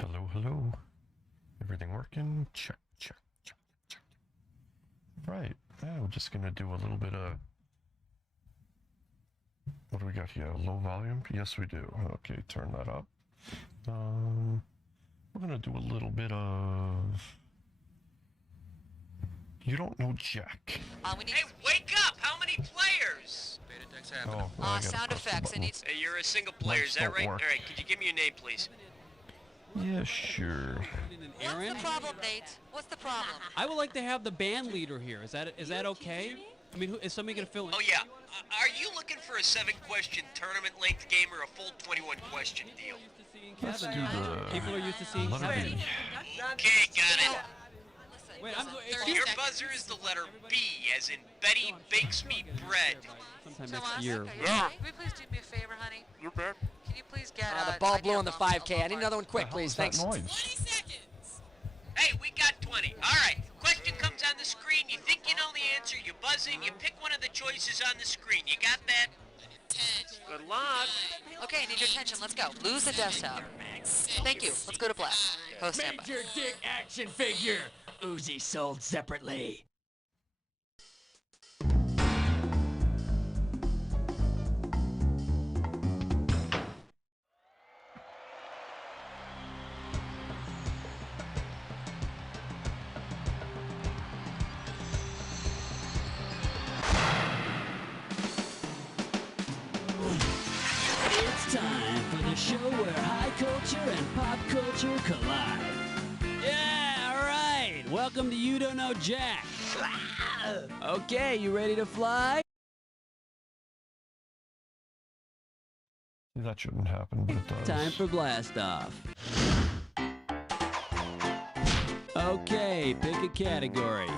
Hello, hello. Everything working? Check, check, check, check. Right. Now we're just gonna do a little bit of... What do we got here? Low volume? Yes, we do. Okay, turn that up. We're gonna do a little bit of... You don't know Jack. Hey, wake up! How many players? Oh, I gotta sound press the effects. I button. need. Hey, you're a single player, is that don't right? work. Alright, could you give me your name, please? Yeah, sure. What's the problem, Nate? What's the problem? I would like to have the band leader here. Is that okay? I mean, is somebody gonna fill in? Oh, yeah. Are you looking for a 7-question tournament-length game or a full 21-question deal? Let's do the... People are used to seeing letter Kevin. B. Okay, got it. Listen, Wait, listen, I'm- 30 Your seconds. buzzer is the letter B, as in Betty bakes me bread. Sometime Tomas, next year. are you okay? Can you please do me a favor, honey? You bet. Can you please get The ball I need blew a on the bump, 5K. I need another one quick, What the hell please. is that Thanks. noise? 20 seconds. Hey, we got 20. Alright, question comes on the screen. You think you know the answer, you buzz in, you pick one of the choices on the screen. You got that? 10. Good luck. Okay, I need your attention. Let's go. Lose the desktop. Thank you. Let's go to black. Post standby. Major Dick action figure. Uzi sold separately. It's time for the show where high culture and pop culture collide. Yeah, all right. Welcome to You Don't Know Jack. Okay, you ready to fly? That shouldn't happen, but it does. Time for blast off. Okay, pick a category.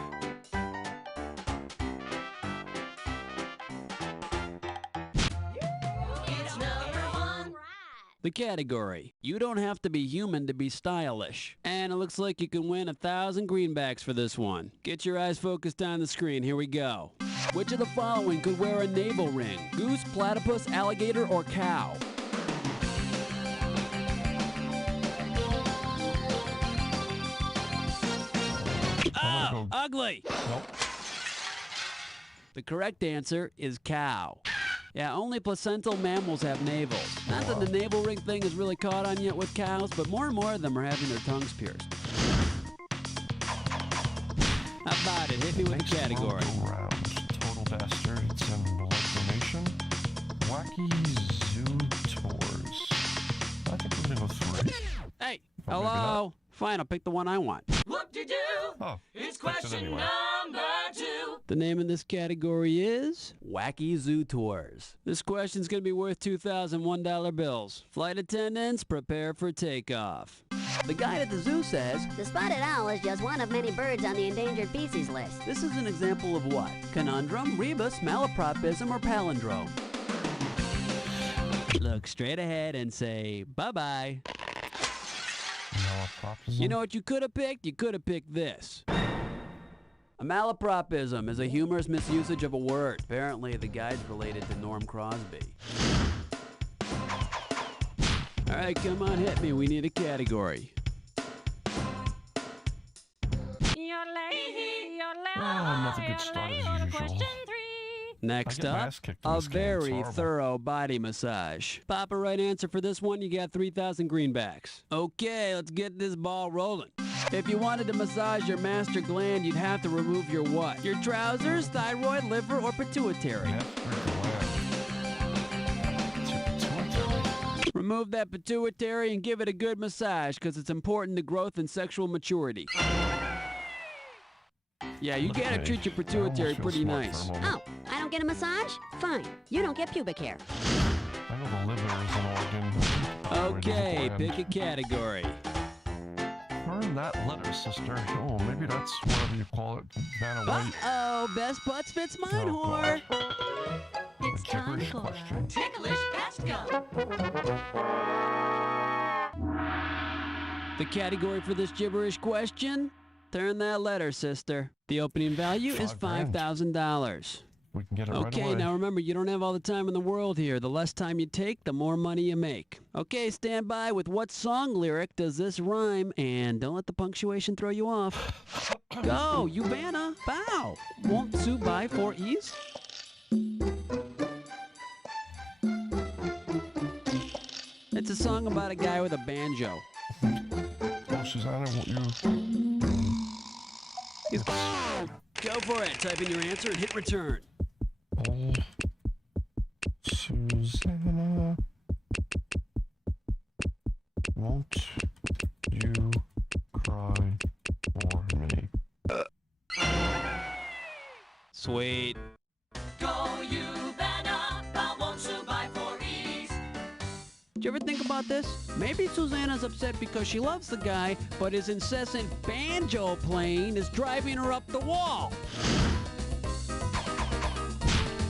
The category. You don't have to be human to be stylish. And it looks like you can win 1,000 greenbacks for this one. Get your eyes focused on the screen. Here we go. Which of the following could wear a navel ring? Goose, platypus, alligator, or cow? I'm gonna go... Ugly! Nope. The correct answer is cow. Yeah, only placental mammals have navels. Not that the navel ring thing has really caught on yet with cows, but more and more of them are having their tongues pierced. How about it? Hit me with Makes the category. the world go round. Total bastards and blood donation. Wacky zoo tours. I think we're gonna go 3. Hey, Oh, maybe hello? Fine, I'll pick the one I want. Whoop-de-doo. Oh, It's picked it question anyway. number 2. The name of this category is Wacky Zoo Tours. This question's gonna be worth $2,001 bills. Flight attendants, prepare for takeoff. The guide at the zoo says, The spotted owl is just one of many birds on the endangered species list. this is an example of what? Conundrum, rebus, malapropism, or palindrome? Look straight ahead and say, bye-bye. Malapropism. You know what you could have picked? You could have picked this. A malapropism is a humorous misusage of a word. Apparently, the guide's related to Norm Crosby. All right, come on, hit me. We need a category. Another good start as usual. Next I get my up, ass kicked in a this game. It's very horrible. thorough body massage. Pop a right answer for this one, you got 3,000 greenbacks. Okay, let's get this ball rolling. If you wanted to massage your master gland, you'd have to remove your what? Your trousers, thyroid, liver, or pituitary? Master gland. It's your pituitary. Remove that pituitary and give it a good massage because it's important to growth and sexual maturity. Yeah, you Look at gotta me. treat your I pituitary almost feel pretty smart nice. for a moment. Oh, I don't get a massage? Fine. You don't get pubic hair. I know the liver is an organ. Thyroid is a Okay, gland. pick a category. Learn that letter, sister. Oh, maybe that's whatever you call it. Vanna White. Uh-oh, best butts fits mine, Oh, whore. A gibberish question. Ticklish best go. The category for this gibberish question? Turn that letter, sister. The opening value is $5,000. $5,000. we can get it right Okay, away. now remember, you don't have all the time in the world here. The less time you take, the more money you make. Okay, stand by with what song lyric does this rhyme? And don't let the punctuation throw you off. Go, Uvana, bow. Won't Sue buy 4 E's? It's a song about a guy with a banjo. Oh, Susanna, won't you? Go for it. Type in your answer and hit return. Oh, Susanna, won't you cry for me? Sweet. Did you ever think about this? Maybe Susanna's upset because she loves the guy, but his incessant banjo playing is driving her up the wall.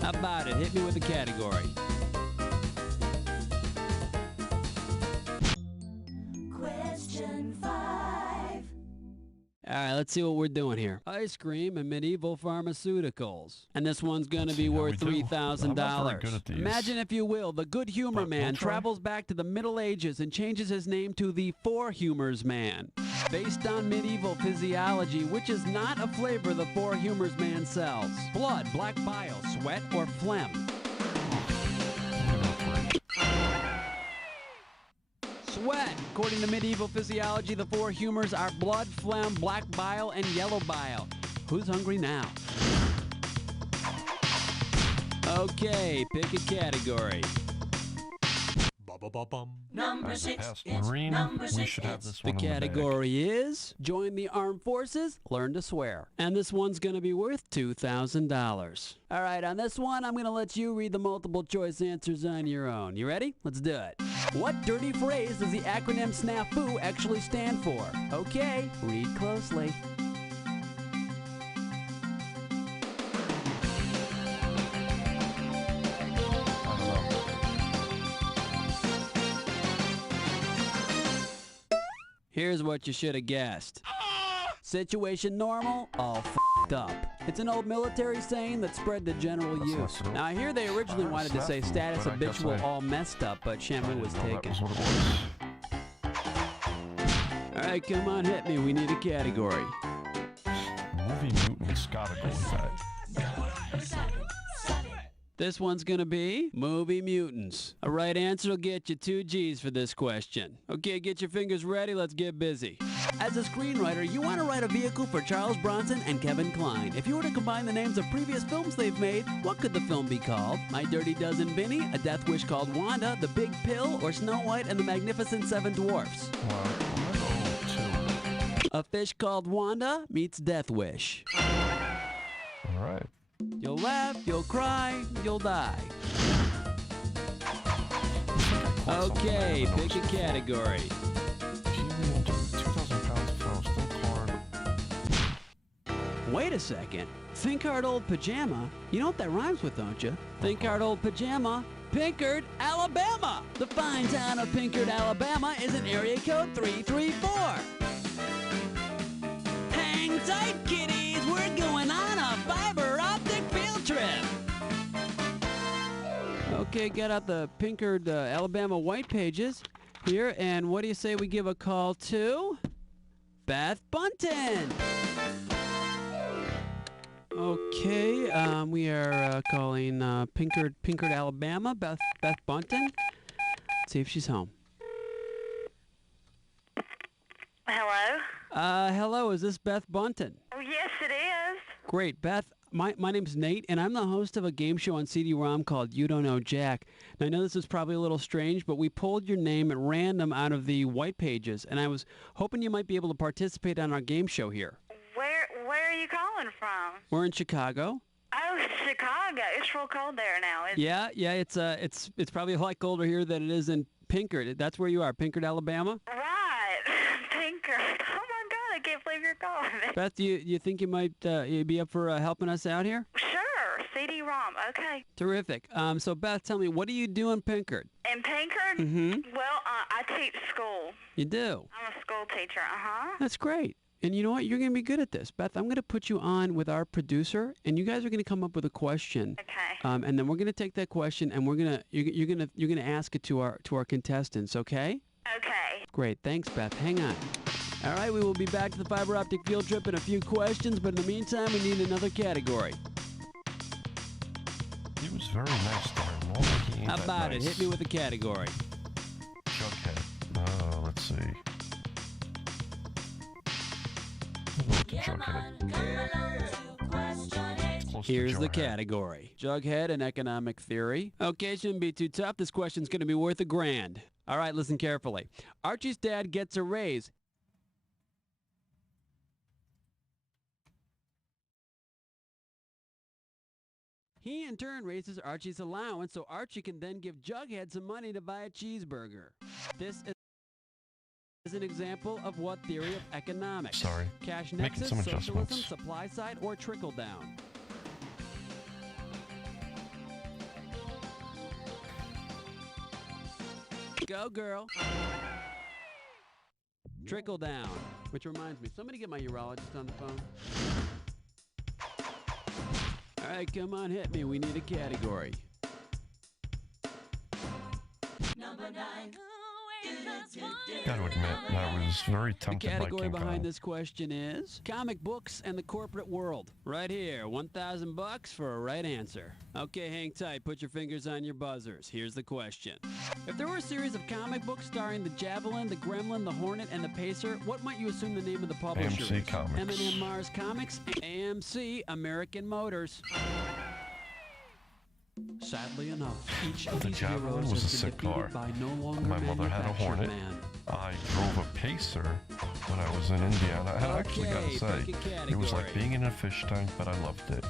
How about it? Hit me with a category. Question 5. All right, let's see what we're doing here. Ice cream and medieval pharmaceuticals. And this one's going to be Yeah, worth we do. I'm not very good $3,000. at these. Imagine, if you will, the good humor But man we'll try. travels back to the Middle Ages and changes his name to the Four Humors Man. Based on medieval physiology, which is not a flavor the Four Humors Man sells? Blood, black bile, sweat, or phlegm? Sweat. According to medieval physiology, the 4 humors are blood, phlegm, black bile, and yellow bile. Who's hungry now? Okay, pick a category. Number That's a 6. pass. It's Marine, number we 6. should have this The one in the bag. category is join the armed forces, learn to swear. And this one's going to be worth $2,000. All right, on this one, I'm going to let you read the multiple choice answers on your own. You ready? Let's do it. What dirty phrase does the acronym SNAFU actually stand for? Okay, read closely. Here's what you should have guessed. Situation normal, all f***ed up. It's an old military saying that spread to general That's not use. true. Now, here they originally heard wanted to say snafu, status but I guess habitual, I- all messed up, but Shamu was No, that taken. was what it was. All right, come on, hit me. We need a category. Movie mutants gotta go with that. This one's gonna be Movie Mutants. A right answer will get you 2 G's for this question. Okay, get your fingers ready, let's get busy. As a screenwriter, you want to write a vehicle for Charles Bronson and Kevin Kline. If you were to combine the names of previous films they've made, what could the film be called? My Dirty Dozen Vinny, A Death Wish Called Wanda, The Big Pill, or Snow White and the Magnificent Seven Dwarfs? Well, I'm gonna go A Fish Called Wanda meets Death Wish. 2. All right. You'll laugh, you'll cry, you'll die. Okay, pick a category. Kiwi into 2,000 pounds of flour, still corn. Wait a second. Think Hard Old Pajama? You know what that rhymes with, don't you? Think Hard Old Pajama, Pinkard, Alabama. The fine town of Pinkard, Alabama is in area code 334. Hang tight, kiddies. We're going on a fiber optic field trip. Okay, get out the Pinkard, Alabama white pages here, and what do you say we give a call to Beth Bunton? Okay, we are calling Pinkard, Alabama. Beth Bunton. Let's see if she's home. Hello? Hello, is this Beth Bunton? Oh, yes, it is. Great, Beth. My name's Nate, and I'm the host of a game show on CD-ROM called You Don't Know Jack. Now, I know this is probably a little strange, but we pulled your name at random out of the white pages, and I was hoping you might be able to participate on our game show here. Where are you calling from? We're in Chicago. Oh, Chicago. It's real cold there now. Yeah, it's probably a lot colder here than it is in Pinkard. That's where you are, Pinkard, Alabama. Right. Pinker. Oh, my God. I can't believe you're calling me. Beth, do you think you might you'd be up for helping us out here? Sure. CD-ROM. Okay. Terrific. So, Beth, tell me, what do you do in Pinkard? In Pinkard? Mm-hmm. Well, I teach school. You do? I'm a school teacher. Uh-huh. That's great. And you know what? You're going to be good at this. Beth, I'm going to put you on with our producer, and you guys are going to come up with a question. Okay. And then we're going to take that question, and you're going to ask it to our contestants, okay? Okay. Great. Thanks, Beth. Hang on. All right, we will be back to the fiber optic field trip in a few questions, but in the meantime, we need another category. He was very nice to her. Normally he ain't How that about it? nice. Hit me with a category. Jughead. Let's see. We'll go to Jughead. Close to Here's the Jughead. category. Jughead and economic theory. Okay, shouldn't be too tough. This question's going to be worth $1,000. All right, listen carefully. Archie's dad gets a raise. He in turn raises Archie's allowance so Archie can then give Jughead some money to buy a cheeseburger. This is an example of what theory of economics? Sorry. Cash Making nexus, some socialism, adjustments. supply side, or trickle down? Go, girl. Trickle down. Which reminds me, somebody get my urologist on the phone. All right, come on, hit me. We need a category. Gotta admit, I was very The tempted by category King behind Kong. this question is comic books and the corporate world. Right here, $1,000 for a right answer. Okay, hang tight. Put your fingers on your buzzers. Here's the question. If there were a series of comic books starring the Javelin, the Gremlin, the Hornet, and the Pacer, what might you assume the name of the publisher AMC is? Comics. M&M Mars Comics, AMC, American Motors. Sadly enough, each of The these Javelin heroes was a has been sick defeated car. by no longer My mother had a manufactured Hornet. man. I drove a Pacer when I was in Indiana. I actually gotta Okay, say, pick a it was like category. being in a fish tank, but I loved it.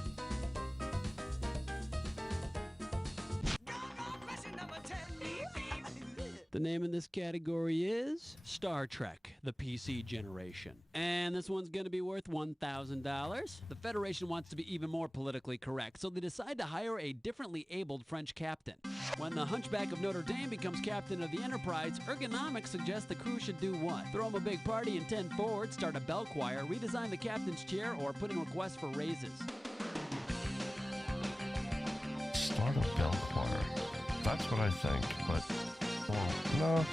The name of this category is Star Trek, the PC generation. And this one's going to be worth $1,000. The Federation wants to be even more politically correct, so they decide to hire a differently abled French captain. When the Hunchback of Notre Dame becomes captain of the Enterprise, ergonomics suggests the crew should do what? Throw him a big party and 10 forward, start a bell choir, redesign the captain's chair, or put in requests for raises. Start a bell choir. That's what I think, but... well, no.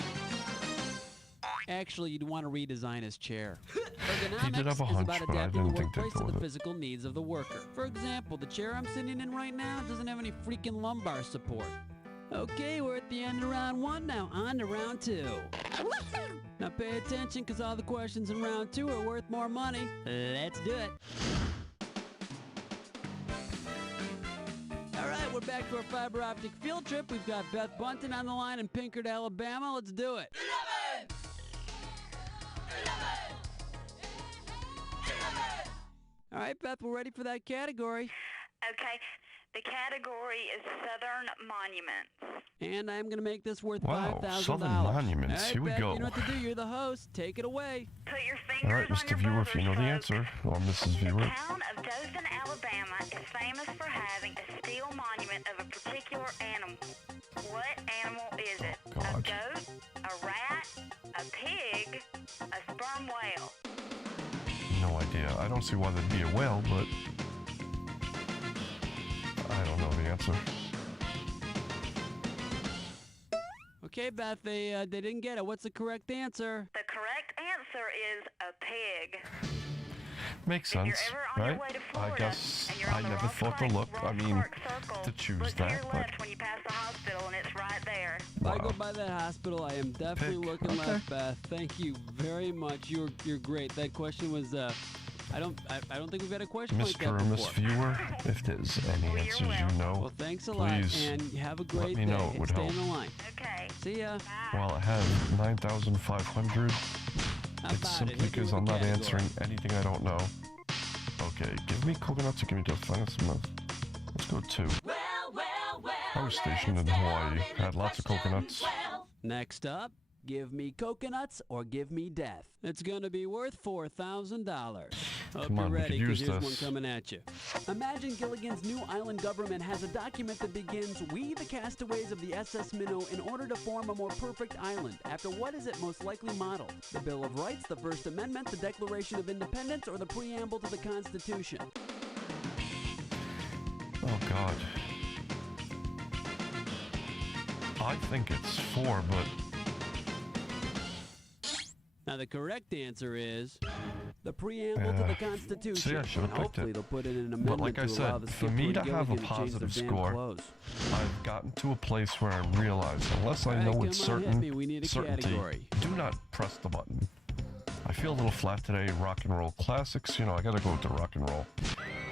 Actually, you'd want to redesign his chair. He did have a Ergonomics is hunch, about but I adapting the didn't think they'd workplace go to the with it. physical needs of the worker. For example, the chair I'm sitting in right now doesn't have any freaking lumbar support. Okay, we're at the end of round 1 now. On to round 2. Now pay attention, because all the questions in round 2 are worth more money. Let's do it. All right, we're back to our fiber optic field trip. We've got Beth Bunton on the line in Pinkard, Alabama. Let's do it. All right, Beth, we're ready for that category. Okay. The category is Southern Monuments. And I'm going to make this worth Wow, $5,000. Southern Monuments. All right, Here we Beth, go. you know what to do. You're the host. Take it away. Put your All fingers right, on Mr. your Viewer, if you know the buzzers, answer, or Mrs. The Viewer. town of Dothan, Alabama is famous for having a steel monument of a particular animal. What animal is it? A God. goat, a rat, a pig, a sperm whale? No idea. I don't see why there'd be a whale, but... I don't know the answer. Okay, Beth, they didn't get it. What's the correct answer? The correct answer is a pig. Makes If you're sense, ever on right? your way to I Florida guess and you're I on the never Ross thought to Clark- look. I Ross mean, Clark Circle, to choose look to that, your but... left when you pass the hospital, and it's right there. If I go Wow. by that hospital, I am definitely Pig. looking Okay. left, Beth. Thank you very much. You're great. That question was I don't think we've had a question like Mr. that or Miss before. Viewer, if there's any Well, you're answers you welcome. know, Well, thanks a lot, please and have a great me day. know. It And would stay help. in the line. Okay. See ya. Bye. while I have 9,500, How it's about it? simply Hit me because with I'm the not category. answering anything I don't know. Okay, give me coconuts or give me just finance month. Let's go 2. I was stationed in Hawaii, had lots of coconuts. Next up, Give me coconuts or give me death. It's gonna be worth $4,000. Hope Come on, you're we ready, could because use here's this. one coming at you. Imagine Gilligan's new island government has a document that begins, "We, the castaways of the SS Minnow, in order to form a more perfect island. After what is it most likely modeled? The Bill of Rights, the First Amendment, the Declaration of Independence, or the preamble to the Constitution?" Oh, God. I think it's 4, but Now, the correct answer is the preamble to the Constitution. See, I should have picked Hopefully, it. they'll put in an But amendment like I to allow said, the for skipper me and to have a Gilligan to change their positive damn score, clothes. I've gotten to a place where I realize, unless I All right, know come with on, hit me. We need a certainty, category. do not press the button. I feel a little flat today. Rock and roll classics. You know, I gotta go with the rock and roll.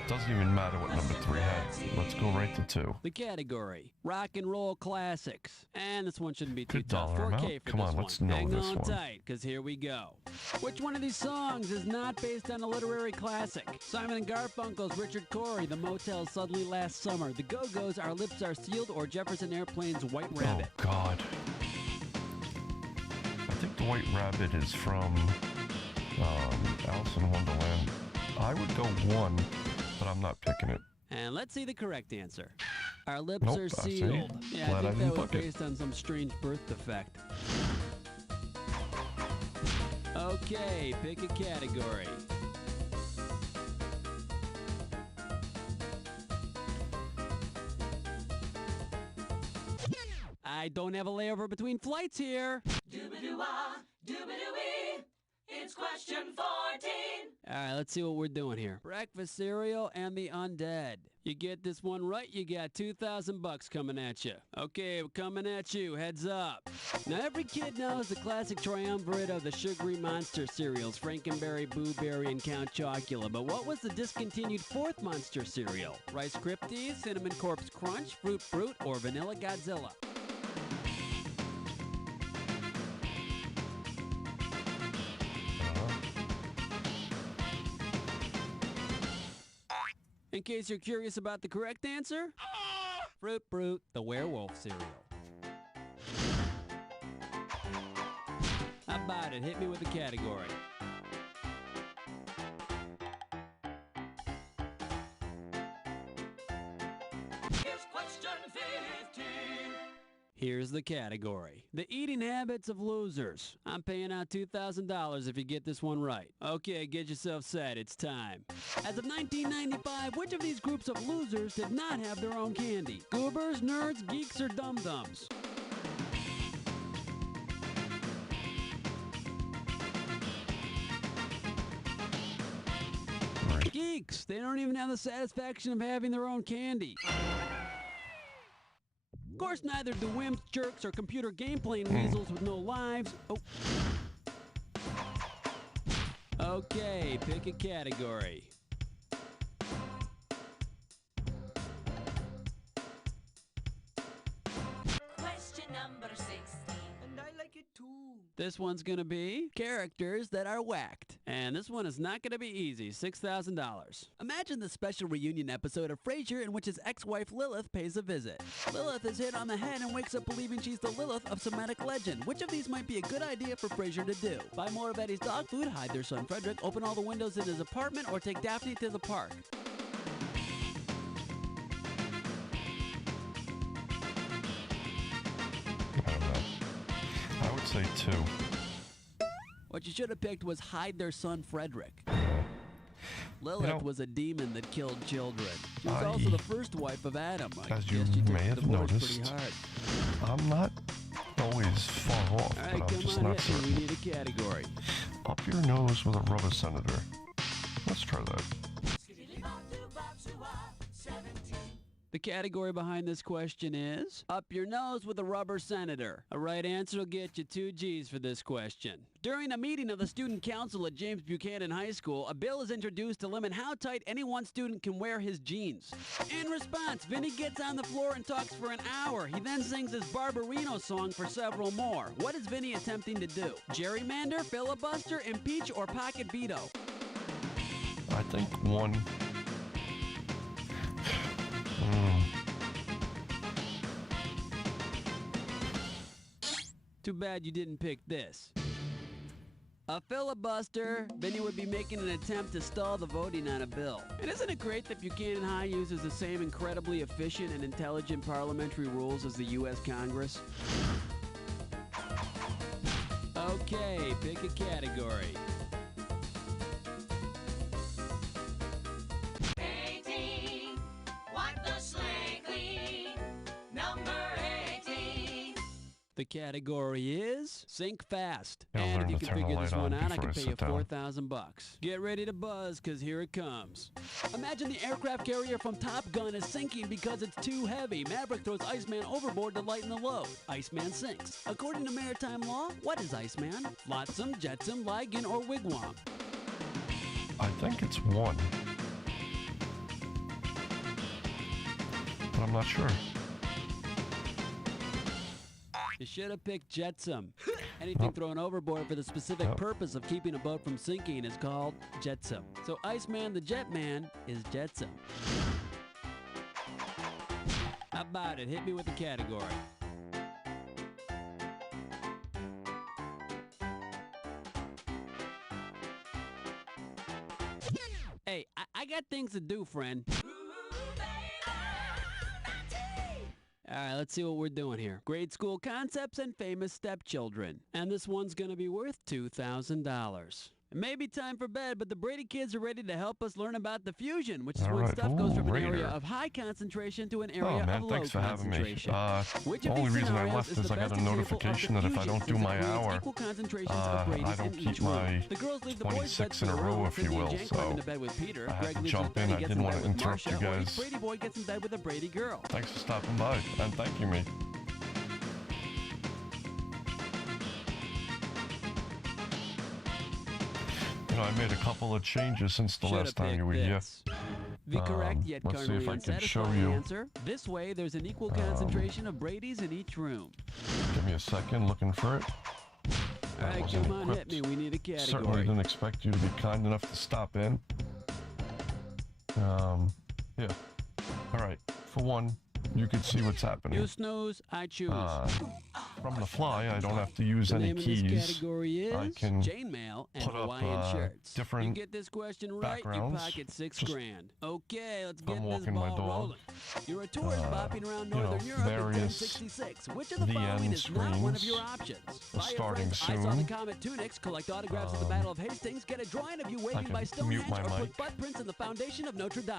Doesn't even matter what number 3 had. Let's go right to 2. The category, rock and roll classics. And this one shouldn't be too Good tough. dollar 4K amount. for Come this on, one. let's know Hang this on one. tight, because here we go. Which one of these songs is not based on a literary classic? Simon and Garfunkel's Richard Cory, The Motel Suddenly Last Summer, The Go-Go's Our Lips Are Sealed, or Jefferson Airplane's White Rabbit? Oh, God. I think the White Rabbit is from Alice in Wonderland. I would go 1, but I'm not picking it. And let's see the correct answer. Our lips Nope, are I see. sealed. Yeah, Glad I I think didn't that was book it. based on some strange birth defect. Okay, pick a category. I don't have a layover between flights here. Doobadoo-wah, doobadoo-wee. It's question 14. All right, let's see what we're doing here. Breakfast cereal and the undead. You get this one right, you got $2,000 coming at you. Okay, we're coming at you. Heads up. Now, every kid knows the classic triumvirate of the sugary monster cereals, Frankenberry, Boo Berry, and Count Chocula. But what was the discontinued 4th monster cereal? Rice Krispies, Cinnamon Corpse Crunch, Fruit Brute, or Vanilla Godzilla? In case you're curious about the correct answer, Fruit Brute, the werewolf cereal. How about it? Hit me with a category. Here's question 15. Here's the category. The eating habits of losers. I'm paying out $2,000 if you get this one right. Okay, get yourself set. It's time. As of 1995, which of these groups of losers did not have their own candy? Goobers, nerds, geeks, or dum-dums? Right. Geeks. They don't even have the satisfaction of having their own candy. Of course, neither do wimps, jerks, or computer game-playing weasels with no lives. Oh. Okay, pick a category. Question number 16. And I like it too. This one's gonna be characters that are whacked. And this one is not gonna be easy. $6,000. Imagine the special reunion episode of Frasier in which his ex-wife Lilith pays a visit. Lilith is hit on the head and wakes up believing she's the Lilith of Semitic legend. Which of these might be a good idea for Frasier to do? Buy more of Eddie's dog food, hide their son Frederick, open all the windows in his apartment, or take Daphne to the park? I don't know. I would say 2. What you should have picked was hide their son Frederick. Lilith You know, was a demon that killed children. She was I- also the first wife of Adam. I As you guess she took may the have divorce noticed, pretty hard. I'm not always far off, All right, but I'm come just on, not hit me. certain. We need a category. Up your nose with a rubber senator. Let's try that. Skiddly-bop-doo-bop-doo-wop, 17. The category behind this question is up your nose with a rubber senator. A right answer will get you 2 G's for this question. During a meeting of the student council at James Buchanan High School, a bill is introduced to limit how tight any one student can wear his jeans. In response, Vinny gets on the floor and talks for an hour. He then sings his Barbarino song for several more. What is Vinny attempting to do? Gerrymander, filibuster, impeach, or pocket veto? I think 1. Too bad you didn't pick this. A filibuster, then you would be making an attempt to stall the voting on a bill. And isn't it great that Buchanan High uses the same incredibly efficient and intelligent parliamentary rules as the U.S. Congress? Okay, pick a category. 18, wipe the slate clean. Number 18. The category is Sink Fast. I'll And learn if you to can turn the figure this light one on out, I before can I pay you sit down. $4,000. Get ready to buzz, because here it comes. Imagine the aircraft carrier from Top Gun is sinking because it's too heavy. Maverick throws Iceman overboard to lighten the load. Iceman sinks. According to maritime law, what is Iceman? Flotsam, jetsam, ligan, or wigwam? I think it's one. But I'm not sure. You should have picked jetsam. Anything thrown overboard for the specific purpose of keeping a boat from sinking is called jetsam. So Iceman the Jetman is jetsam. How about it? Hit me with the category. Hey, I got things to do, friend. All right, let's see what we're doing here. Grade school concepts and famous stepchildren. And this one's going to be worth $2,000. It may be time for bed, but the Brady kids are ready to help us learn about the fusion, which is All when right. stuff goes from an Raider. area of high concentration to an area Oh man, of low thanks for having me. concentration. Which The of only these reason I scenarios left is is the I got best a example of notification the that if I fusion, don't do since it my creates hour, equal concentrations of I Brady's don't in keep each room. my The girls leave the boys' 26 beds in for a their row, own. if you Cindy and will, Jane climb so into bed with Peter. I had Greg to leaves jump with in. Betty, I gets didn't want bed to with interrupt you Marcia, or each guys. Brady boy gets in bed with a Brady girl. Thanks for stopping by and thanking me. You know, I made a couple of changes since the last time you were here. The correct yet let's see if carnally I can show unsatisfying you. answer. This way, there's an equal concentration of Brady's in each room. Give me a second, looking for it. All right, wasn't come on, hit equipped. me. We need a Certainly category. didn't expect you to be kind enough to stop in. Yeah. All right. For one, you can see what's happening. You snooze, I choose. From the fly, I don't have to use The any name of this keys. category I is can Chain Mail and put up, Hawaiian shirts. different You get this question right, you backgrounds. pocket $6 Just- grand. Okay, let's I'm get this walking my ball dog. rolling. You're a tourist bopping around you know, Northern Europe in various 1066. Which of the the following end is not one of screens your options? are Fly your starting friends, I saw the soon. Comet Tunics, collect autographs at the Battle of Hastings, get a drawing of you waving can by mute Stonehenge, my or put mic. footprints in the foundation of Notre Dame.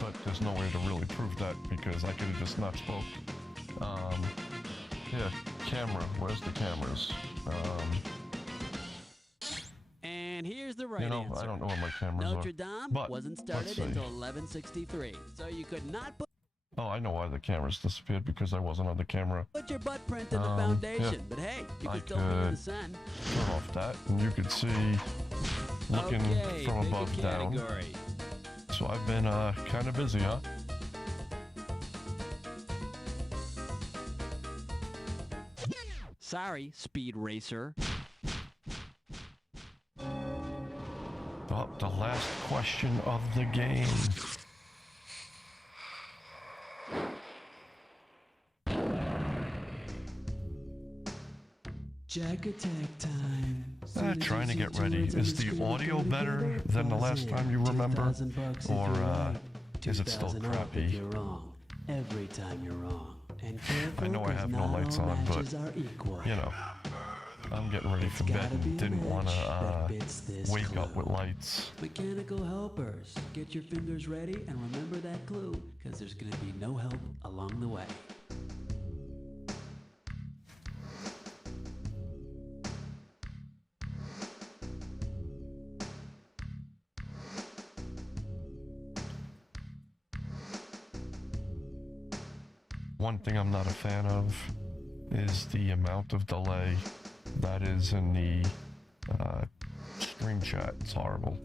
But there's no way to really prove that because I could have just not spoke. Yeah, camera. Where's the cameras? And here's the right You know, answer. I don't know where my cameras Notre are. Dame But, wasn't let's started see. until 1163, so you could not Oh, I know why the cameras disappeared because I wasn't on the camera. put your butt print in the Yeah. foundation. But hey, you I can still be in the could sun. Turn off that, and you can see looking Okay, from pick above a down. category. So I've been kind of busy, huh? Sorry, Speed Racer. Oh, the last question of the game. Jack attack time. Trying to get ready. Is the audio better than the last time you remember? Or is it still crappy? You're wrong. Every time you're wrong. And I know I have no lights on, but, you know, I'm getting ready for bed and didn't want to wake up with lights. Mechanical helpers. Get your fingers ready and remember that clue, because there's going to be no help along the way. One thing I'm not a fan of is the amount of delay that is in the stream chat. It's horrible.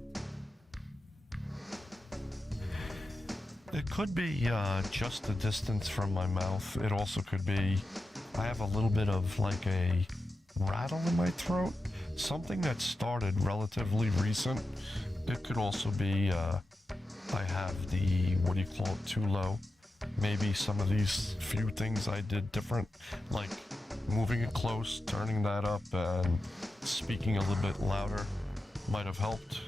It could be just the distance from my mouth. It also could be I have a little bit of like a rattle in my throat. Something that started relatively recent. It could also be I have the, what do you call it, too low. Maybe some of these few things I did different, like moving it close, turning that up, and speaking a little bit louder might have helped.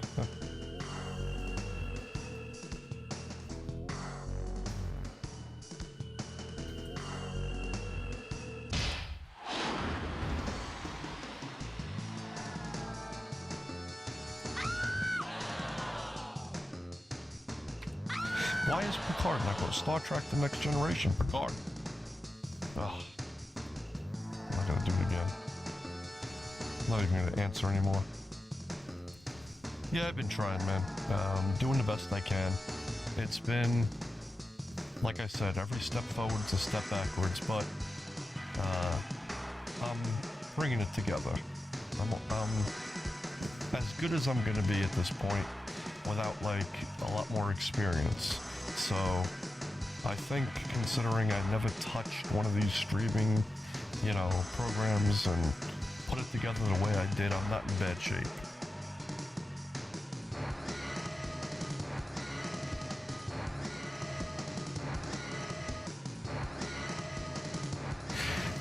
Why is Picard not going to Star Trek The Next Generation? Picard. Ugh. I'm not going to do it again. I'm not even going to answer anymore. Yeah, I've been trying, man. Doing the best I can. It's been, like I said, every step forward's a step backwards, but I'm bringing it together. I'm as good as I'm going to be at this point without, like, a lot more experience. So, I think, considering I never touched one of these streaming, programs and put it together the way I did, I'm not in bad shape.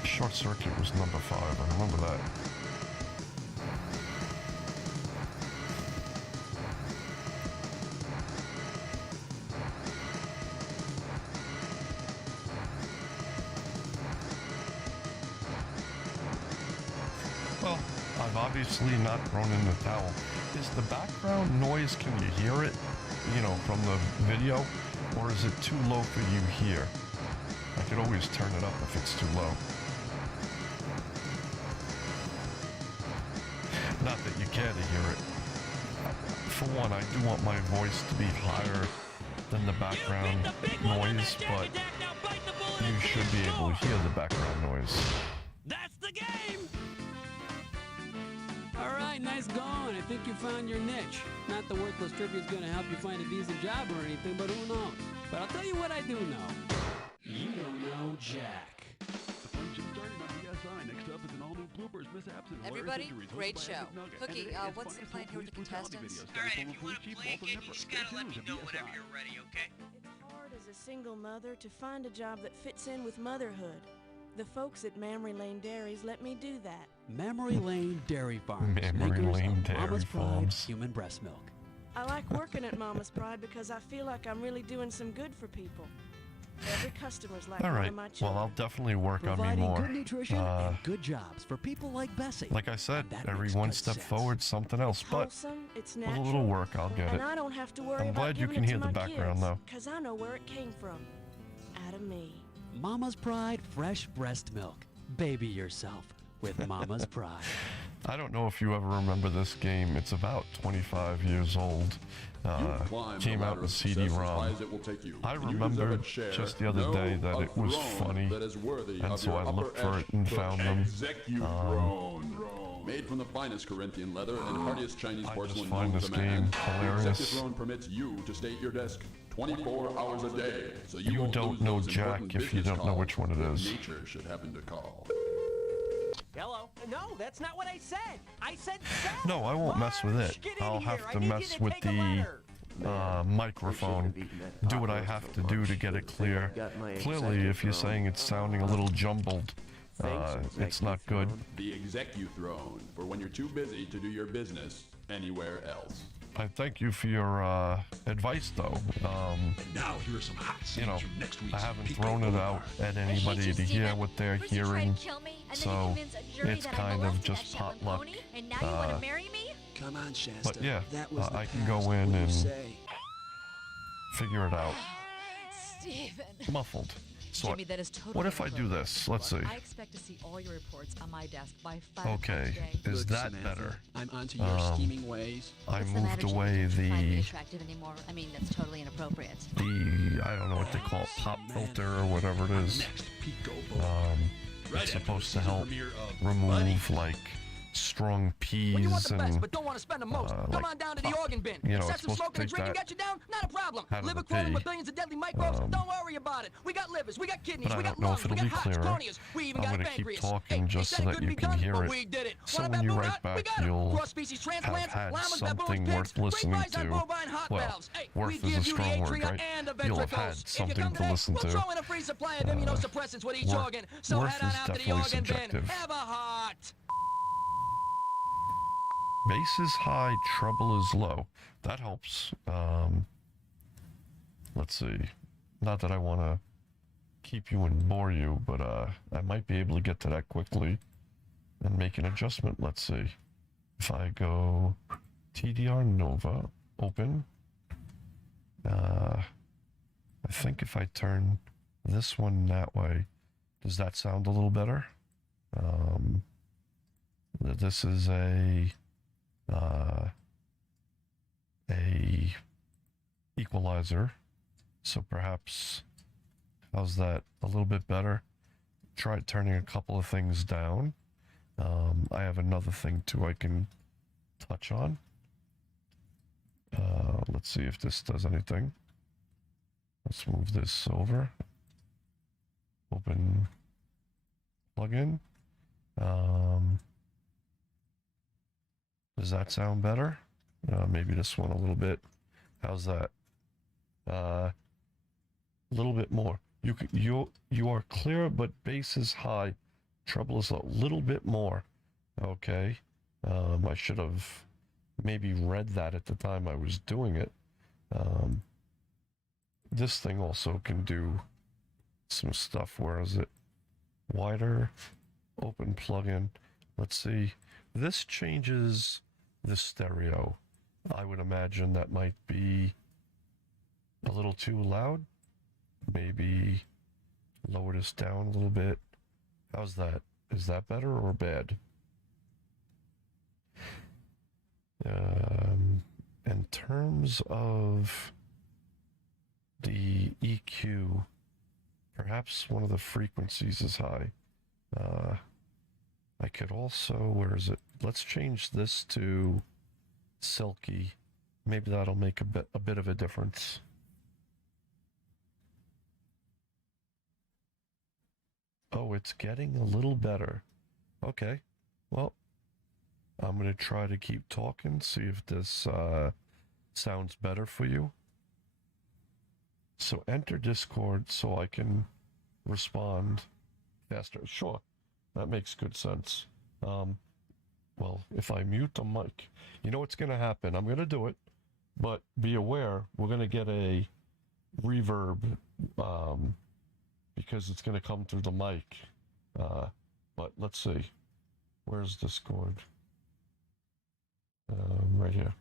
Short Circuit was number 5, I remember that. Well, I've obviously not thrown in the towel. Is the background noise, can you hear it, from the video? Or is it too low for you here? I could always turn it up if it's too low. Not that you care to hear it. For one, I do want my voice to be higher than the background noise, but you should be able to hear the background noise. That's the game! Alright, nice going. I think you found your niche. Not the worthless trivia's gonna help you find a decent job or anything, but who knows? But I'll tell you what I do know. You don't know Jack. Everybody, great show. Cookie, what's the plan here with the contestants? Alright, if you want to play again, you just gotta let me know whenever you're ready, okay? It's hard as a single mother to find a job that fits in with motherhood. The folks at Memory Lane Dairies let me do that. Memory Lane Dairy Farms. Memory makers Lane of Dairy Mama's Pride Farms. human breast milk. I like working at Mama's Pride because I feel like I'm really doing some good for people. Every customer's like one Alright, of my well, children. I'll definitely work on me Providing more. good nutrition and good jobs for people like Bessie. Like I said, That every makes one good step sense. forward, something else, but Wholesome, it's with natural, a little work, I'll get and it. I don't have to worry I'm about glad you giving can it hear to the my background, kids, though. because I know where it came from. Out of me. Mama's Pride fresh breast milk. Baby yourself with Mama's Pride. I don't know if you ever remember this game. It's about 25 years old. Came out in CD-ROM. I remembered just the other day that it was funny, and so I looked for it and found them. Made from the finest Corinthian leather and hardiest Chinese porcelain find known this to man. game hilarious. Executive Throne permits you to stay at your desk 24 hours a day, so you won't don't lose know those Jack important if you business don't know which calls one it that is. Nature should happen to call. Hello? No, that's not what I said. I said cell. No, I won't mess with it. Get in I'll here. have I to need you mess to with take a the letter. microphone. Do what I have to do to get it clear. Clearly, if you're saying it's sounding a little jumbled, it's not good. The Executhrone, for when you're too busy to do your business anywhere else. I thank you for your advice, though. Now here are some hot You know, scenes from next week's I haven't Pico thrown it Boulevard. out at anybody to hear what they're hearing, so it's kind of just potluck. And now you want to marry me? Come on, Shasta. But yeah, that was the I can past. go in What do you and say? figure it out. Steven. Muffled. So Jimmy, that is totally what if I do inappropriate. this? Let's see. I expect to see all your reports on my desk by 5 Okay, today. is Look, that Samantha, better? I'm onto your scheming ways. I What's the matter, moved Jimmy? away Don't you find me the attractive anymore? I mean, that's totally inappropriate. I don't know what they call it, pop filter or whatever it is. Next Pico Boulevard. It's supposed to help remove like strong peas When you want the best, and but don't want to spend the most, come like on down to the organ bin. you know, it's Excessive supposed to smoking and take drinking that got you down? Not a problem. out of Liver the crawling pea. with billions of deadly microbes? Don't worry about it. We got livers, we got kidneys, but we I got don't know lungs, if it'll we be got hearts, clearer. corneas, we even I'm got gonna keep pancreas. talking Hey, just they so said it that couldn't you be can done, hear but it. we did it. So Want a when you baboon write hut? We back, got 'em. you'll Cross-species have transplants, had llamas, something baboons, worth pigs, great listening price on to. bovine heart Well, valves. Hey, worth we is a give you the strong word, atria right? and the You'll have ventricles. had If you something come to today, listen we'll to. throw in a free supply of immunosuppressants with each Worth- organ. So worth head on is out to the definitely organ bin. subjective. Have a heart. Bass is high, treble is low. That helps. Let's see. Not that I want to keep you and bore you, but I might be able to get to that quickly and make an adjustment. Let's see. If I go TDR Nova, open. I think if I turn this one that way, does that sound a little better? This is a equalizer, so perhaps, how's that, a little bit better? Try turning a couple of things down. I have another thing too I can touch on. Let's see if this does anything. Let's move this over. Open plugin. Does that sound better? Maybe this one a little bit. How's that? A little bit more. You are clear, but bass is high. Treble is a little bit more. Okay. I should have maybe read that at the time I was doing it. This thing also can do some stuff. Where is it? Wider. Open plugin. Let's see. This changes the stereo. I would imagine that might be a little too loud. Maybe lower this down a little bit. How's that? Is that better or bad? In terms of the EQ, perhaps one of the frequencies is high. I could also, where is it? Let's change this to silky. Maybe that'll make a bit of a difference. Oh, it's getting a little better. Okay, well, I'm going to try to keep talking, see if this sounds better for you. So enter Discord so I can respond faster. Sure, that makes good sense. Well, if I mute the mic, you know what's going to happen. I'm going to do it, but be aware, we're going to get a reverb because it's going to come through the mic. But let's see. Where's Discord? Right here.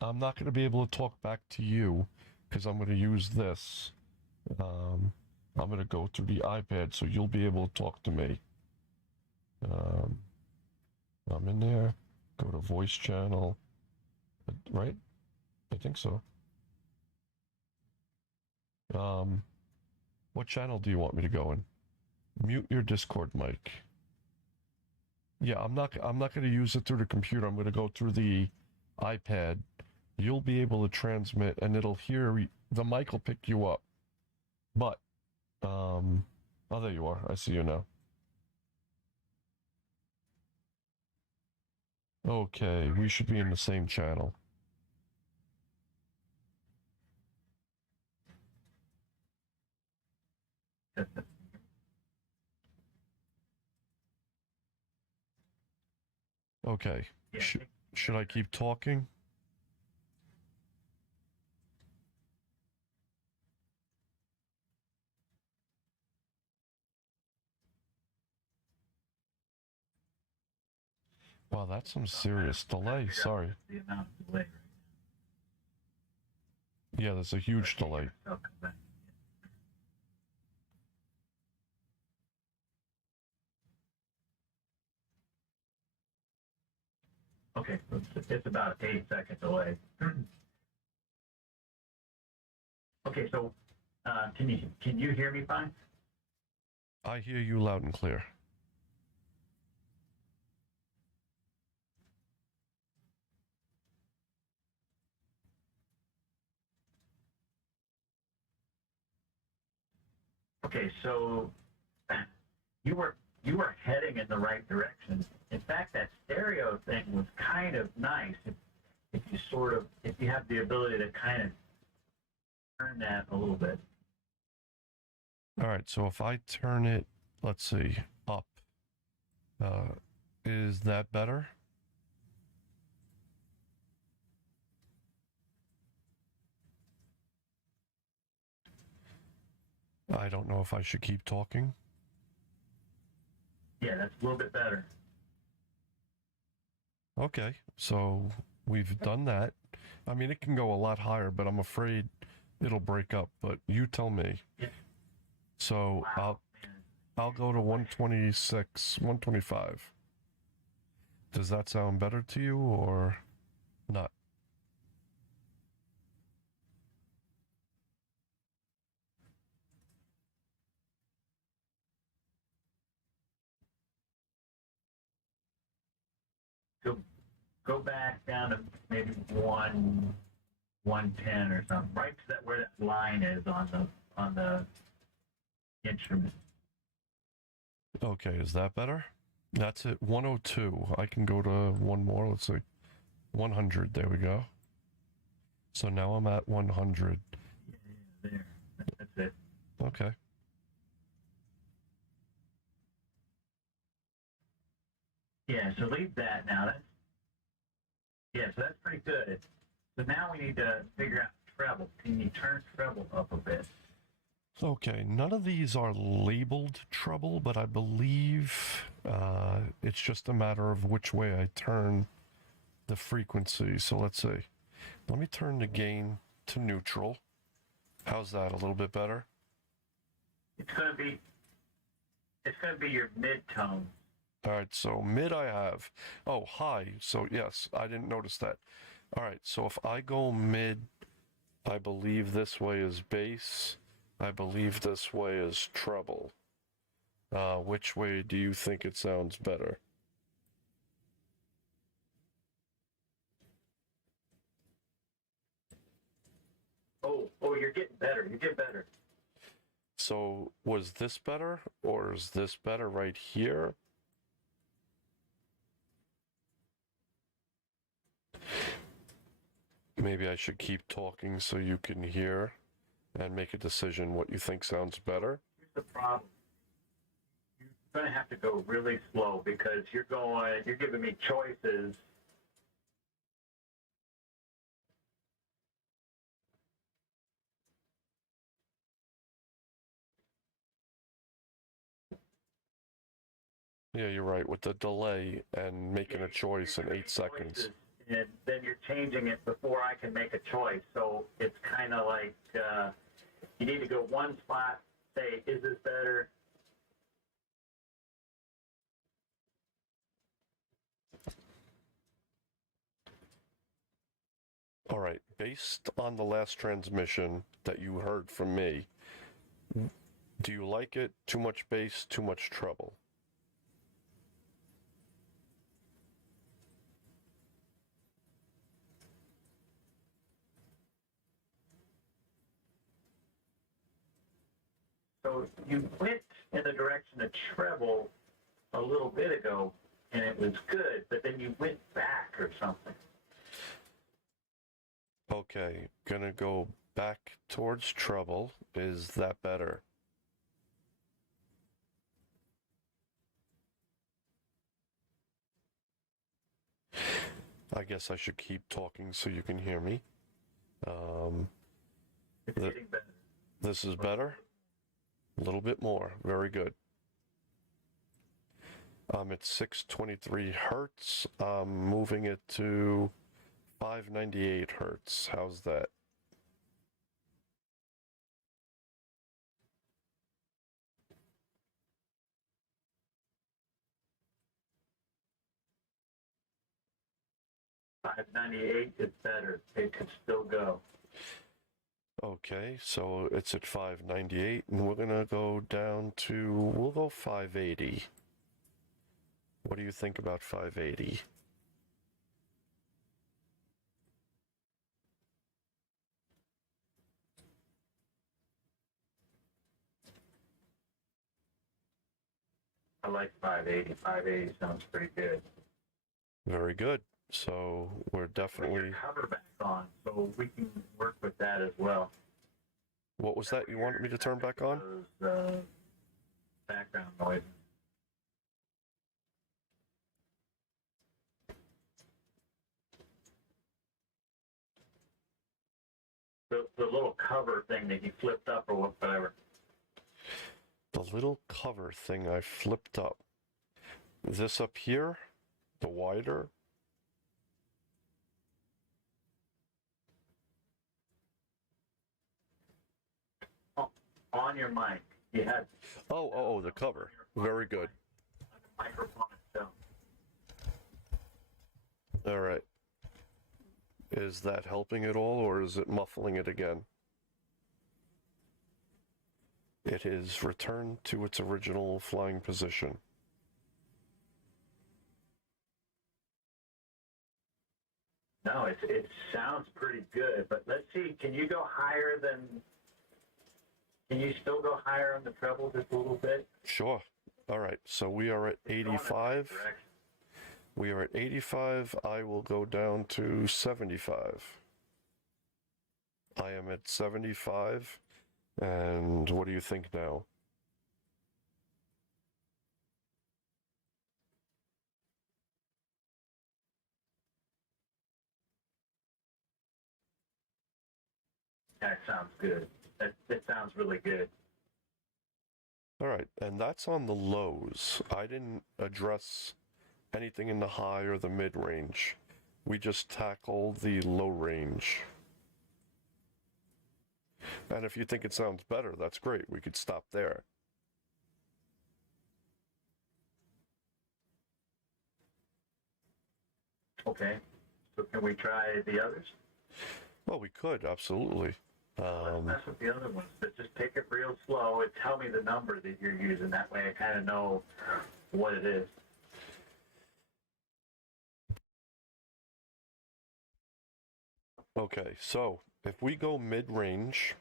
I'm not going to be able to talk back to you because I'm going to use this. I'm going to go through the iPad so you'll be able to talk to me. I'm in there. Go to voice channel. Right? I think so. What channel do you want me to go in? Mute your Discord mic. Yeah, I'm not going to use it through the computer. I'm going to go through the iPad. You'll be able to transmit, and it'll hear, the mic will pick you up. But, oh, there you are. I see you now. Okay, we should be in the same channel. Okay. Should I keep talking? Wow, that's some serious delay. Sorry. Yeah, there's a huge delay. Okay, so it's about 8-second delay. Okay, so can you hear me fine? I hear you loud and clear. Okay, so you were heading in the right direction. In fact, that stereo thing was kind of nice. If you have the ability to kind of turn that a little bit. All right, so if I turn it, let's see, up, is that better? I don't know if I should keep talking. Yeah, that's a little bit better. Okay, so we've done that. I mean, it can go a lot higher, but I'm afraid it'll break up. But you tell me. Yeah. So Wow, I'll go to 126, 125. Does that sound better to you or not? Go back down to maybe 110 or something, right to that where that line is on the instrument. Okay, is that better? That's it. 102. I can go to one more. Let's see. 100. There we go. So now I'm at 100. Yeah, there. That's it. Okay. Yeah, so leave that now. So that's pretty good. So now we need to figure out treble. Can you turn treble up a bit? Okay, none of these are labeled treble, but I believe it's just a matter of which way I turn the frequency. So let's see. Let me turn the gain to neutral. How's that? A little bit better? It's gonna be your mid-tone. All right, so mid I have. Oh, high. So yes, I didn't notice that. All right, so if I go mid, I believe this way is bass. I believe this way is treble. Which way do you think it sounds better? Oh, you're getting better. You get better. So was this better or is this better right here? Maybe I should keep talking so you can hear and make a decision what you think sounds better. Here's the problem. You're gonna have to go really slow because you're giving me choices. Yeah, you're right. With the delay and making a choice in 8 seconds. And then you're changing it before I can make a choice. So it's kind of like you need to go one spot, say, is this better? All right, based on the last transmission that you heard from me, do you like it? Too much bass, too much treble? So you went in the direction of treble a little bit ago, and it was good, but then you went back or something. Okay, gonna go back towards treble. Is that better? I guess I should keep talking so you can hear me. It's getting better. This is better? A little bit more. Very good. I'm at 623 hertz. I'm moving it to 598 hertz. How's that? $598 is better. It could still go. Okay, so it's at 598, and we're gonna go down to, we'll go 580. What do you think about 580? I like 580. 580 sounds pretty good. Very good. So we're Put definitely... your cover back on, so we can work with that as well. What was that you wanted me to turn back on? Those background noises. The little cover thing that you flipped up or whatever. The little cover thing I flipped up. This up here? The wider? On your mic, you had Oh, the cover. Very good. microphone itself. All right. Is that helping at all, or is it muffling it again? It is returned to its original flying position. No, it sounds pretty good, but let's see. Can you go higher than? Can you still go higher on the treble just a little bit? Sure. All right. So we are at 85. We are at 85. I will go down to 75. I am at 75. And what do you think now? That sounds good. That sounds really good. All right. And that's on the lows. I didn't address anything in the high or the mid range. We just tackled the low range. And if you think it sounds better, that's great. We could stop there. Okay. So can we try the others? Well, we could, absolutely. Let's mess with the other ones, but just take it real slow and tell me the number that you're using. That way I kind of know what it is. Okay, so if we go mid-range,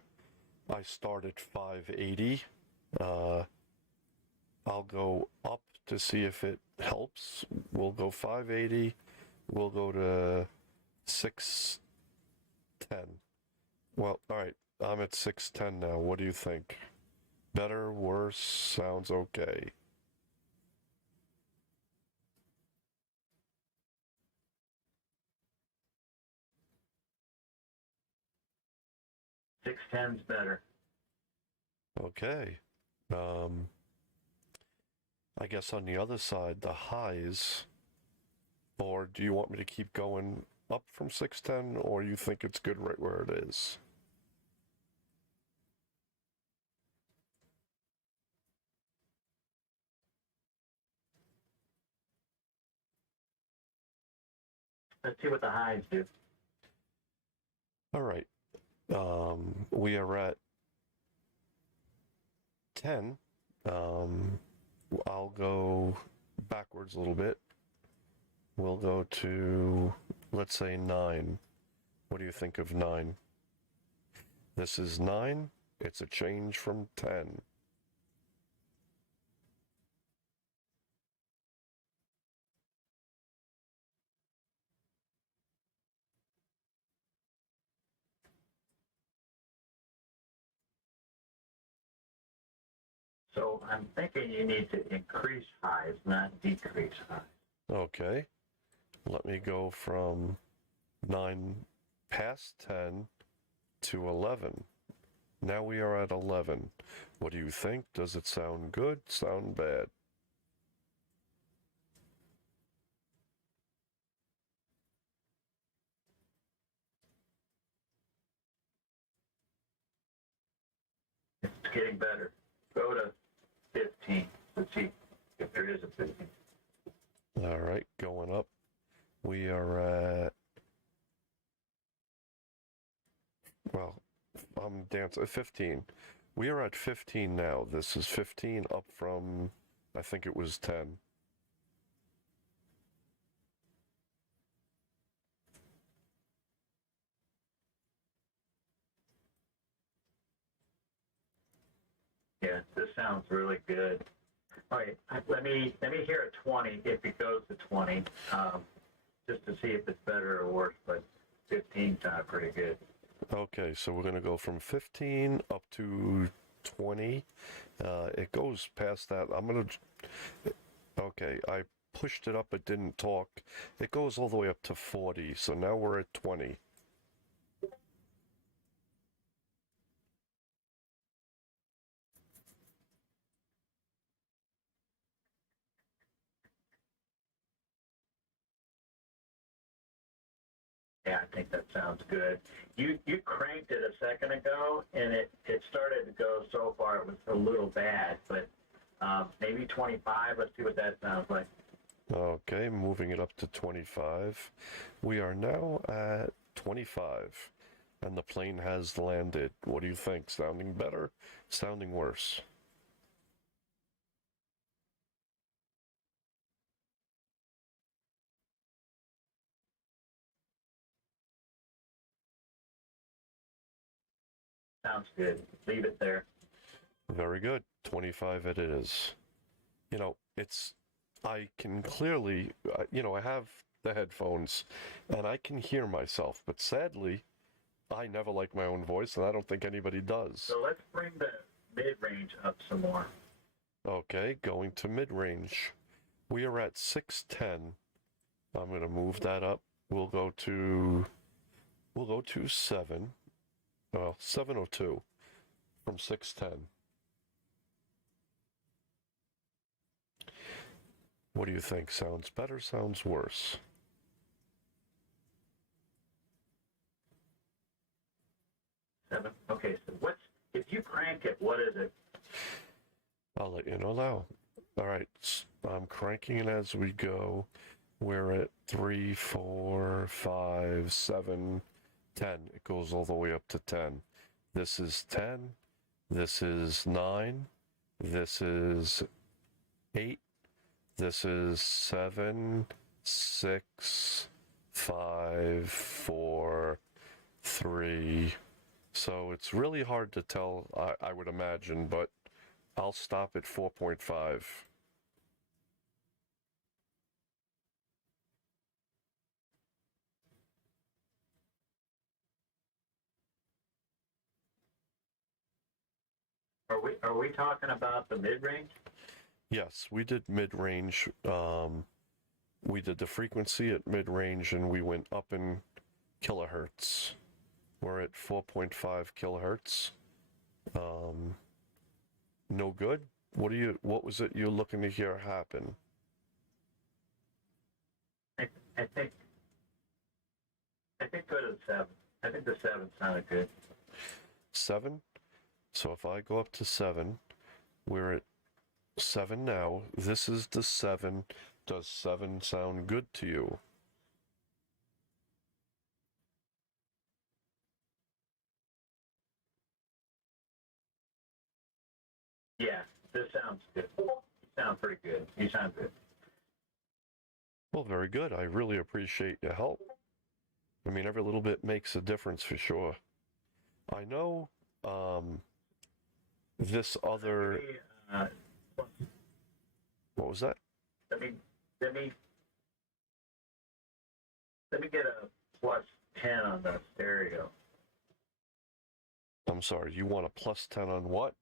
I start at 580. I'll go up to see if it helps. We'll go 580. We'll go to 610. Well, all right, I'm at 610 now. What do you think? Better, worse, sounds okay. Six ten's better. Okay. I guess on the other side, the highs, or do you want me to keep going up from 610, or you think it's good right where it is? Let's see what the highs do. All right. We are at 10. I'll go backwards a little bit. We'll go to, let's say, 9. What do you think of 9? This is 9. It's a change from 10. So I'm thinking you need to increase highs, not decrease highs. Okay. Let me go from 9 past 10 to 11. Now we are at 11. What do you think? Does it sound good? Sound bad? It's getting better. Go to 15. Let's see if there is a 15. All right, going up. We are at, well, I'm dancing 15. We are at 15 now. This is 15 up from, I think it was 10. Yeah, this sounds really good. All right, let me hear a 20 if it goes to 20, just to see if it's better or worse. But 15 sounded pretty good. Okay, so we're going to go from 15 up to 20. It goes past that. I'm going to... Okay, I pushed it up, it didn't talk. It goes all the way up to 40, so now we're at 20. Yeah, I think that sounds good. You cranked it a second ago, and it started to go so far it was a little bad, but maybe 25. Let's see what that sounds like. Okay, moving it up to 25. We are now at 25, and the plane has landed. What do you think? Sounding better? Sounding worse? Sounds good. Leave it there. Very good. 25 it is. You know, I can clearly, I have the headphones, and I can hear myself, but sadly, I never like my own voice, and I don't think anybody does. So let's bring the mid-range up some more. Okay, going to mid-range. We are at 610. I'm going to move that up. We'll go to 7. 702 from 610. What do you think? Sounds better, sounds worse? Seven. Okay, so if you crank it, what is it? I'll let you know now. All right, I'm cranking it as we go. We're at 3, 4, 5, 7, 10. It goes all the way up to 10. This is 10. This is 9. This is 8. This is 7, 6, 5, 4, 3. So it's really hard to tell, I would imagine, but I'll stop at 4.5. Are we talking about the mid-range? Yes, we did mid-range. We did the frequency at mid-range, and we went up in kilohertz. We're at 4.5 kilohertz. No good? What was it you're looking to hear happen? I think go to the 7. I think the 7 sounded good. 7? So if I go up to 7, we're at 7 now. This is the 7. Does 7 sound good to you? Yeah, this sounds good. You sound pretty good. You sound good. Well, very good. I really appreciate your help. I mean, every little bit makes a difference for sure. I know, this other... What was that? Let me get a plus 10 on the stereo. I'm sorry, you want a plus 10 on what?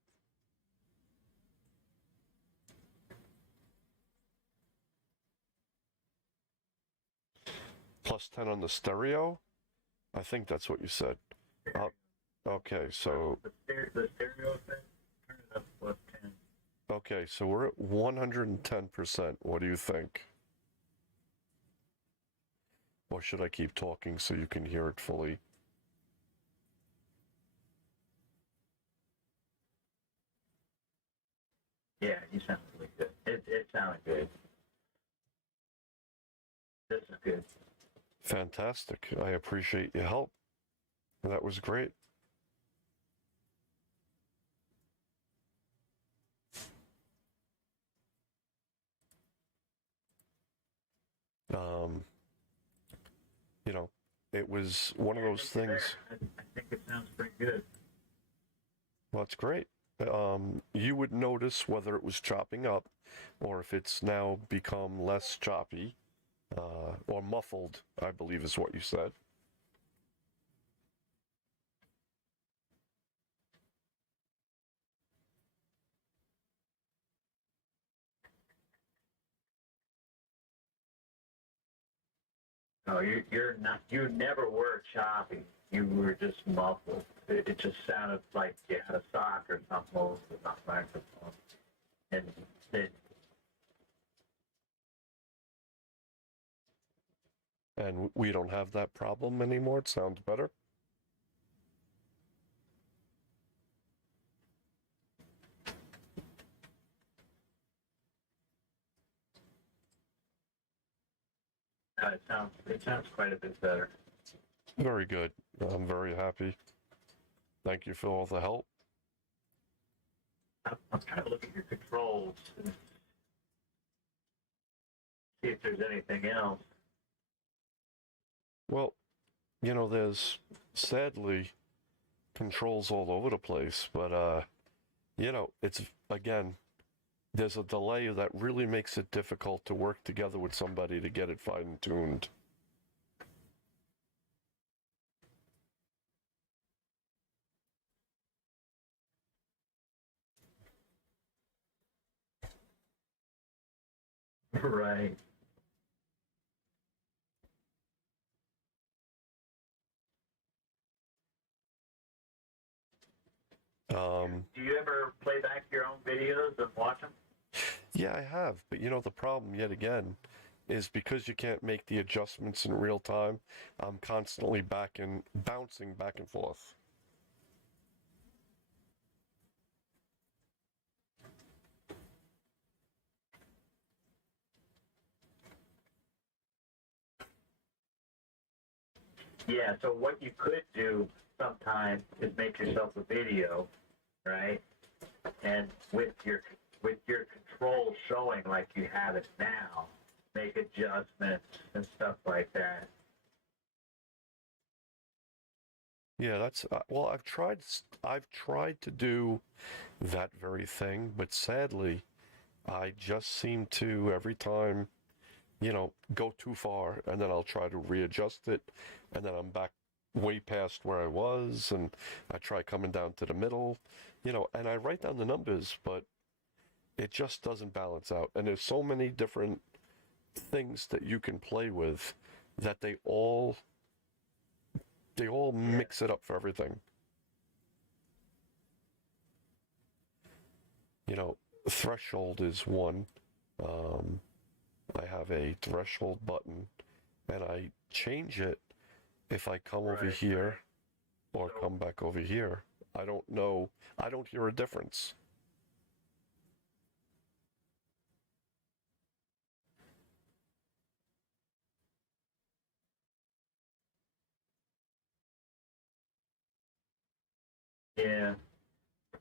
Plus 10 on the stereo? I think that's what you said. Okay, so... The stereo thing, turn it up plus 10. Okay, so we're at 110%. What do you think? Or should I keep talking so you can hear it fully? Yeah, you sound really good. It sounded good. This is good. Fantastic. I appreciate your help. That was great. It was one of those things. I think it sounds pretty good. Well, that's great. You would notice whether it was chopping up, or if it's now become less choppy, or muffled, I believe is what you said. No, you're not. You never were choppy. You were just muffled. It just sounded like you had a sock or something over the microphone, and it. And we don't have that problem anymore. It sounds better. It sounds quite a bit better. Very good. I'm very happy. Thank you for all the help. I'm trying to look at your controls and see if there's anything else. Well, there's sadly controls all over the place, but it's again, there's a delay that really makes it difficult to work together with somebody to get it fine-tuned. Right. Do you ever play back your own videos and watch them? Yeah, I have, but the problem yet again is because you can't make the adjustments in real time, I'm constantly bouncing back and forth. Yeah, so what you could do sometimes is make yourself a video, right? And with your controls showing like you have it now, make adjustments and stuff like that. Yeah, that's well, I've tried to do that very thing, but sadly, I just seem to every time, go too far, and then I'll try to readjust it, and then I'm back way past where I was, and I try coming down to the middle, and I write down the numbers, but it just doesn't balance out. And there's so many different things that you can play with that they all mix it up for everything. Threshold is one. I have a threshold button, and I change it if I come over here or come back over here. I don't know. I don't hear a difference. Yeah.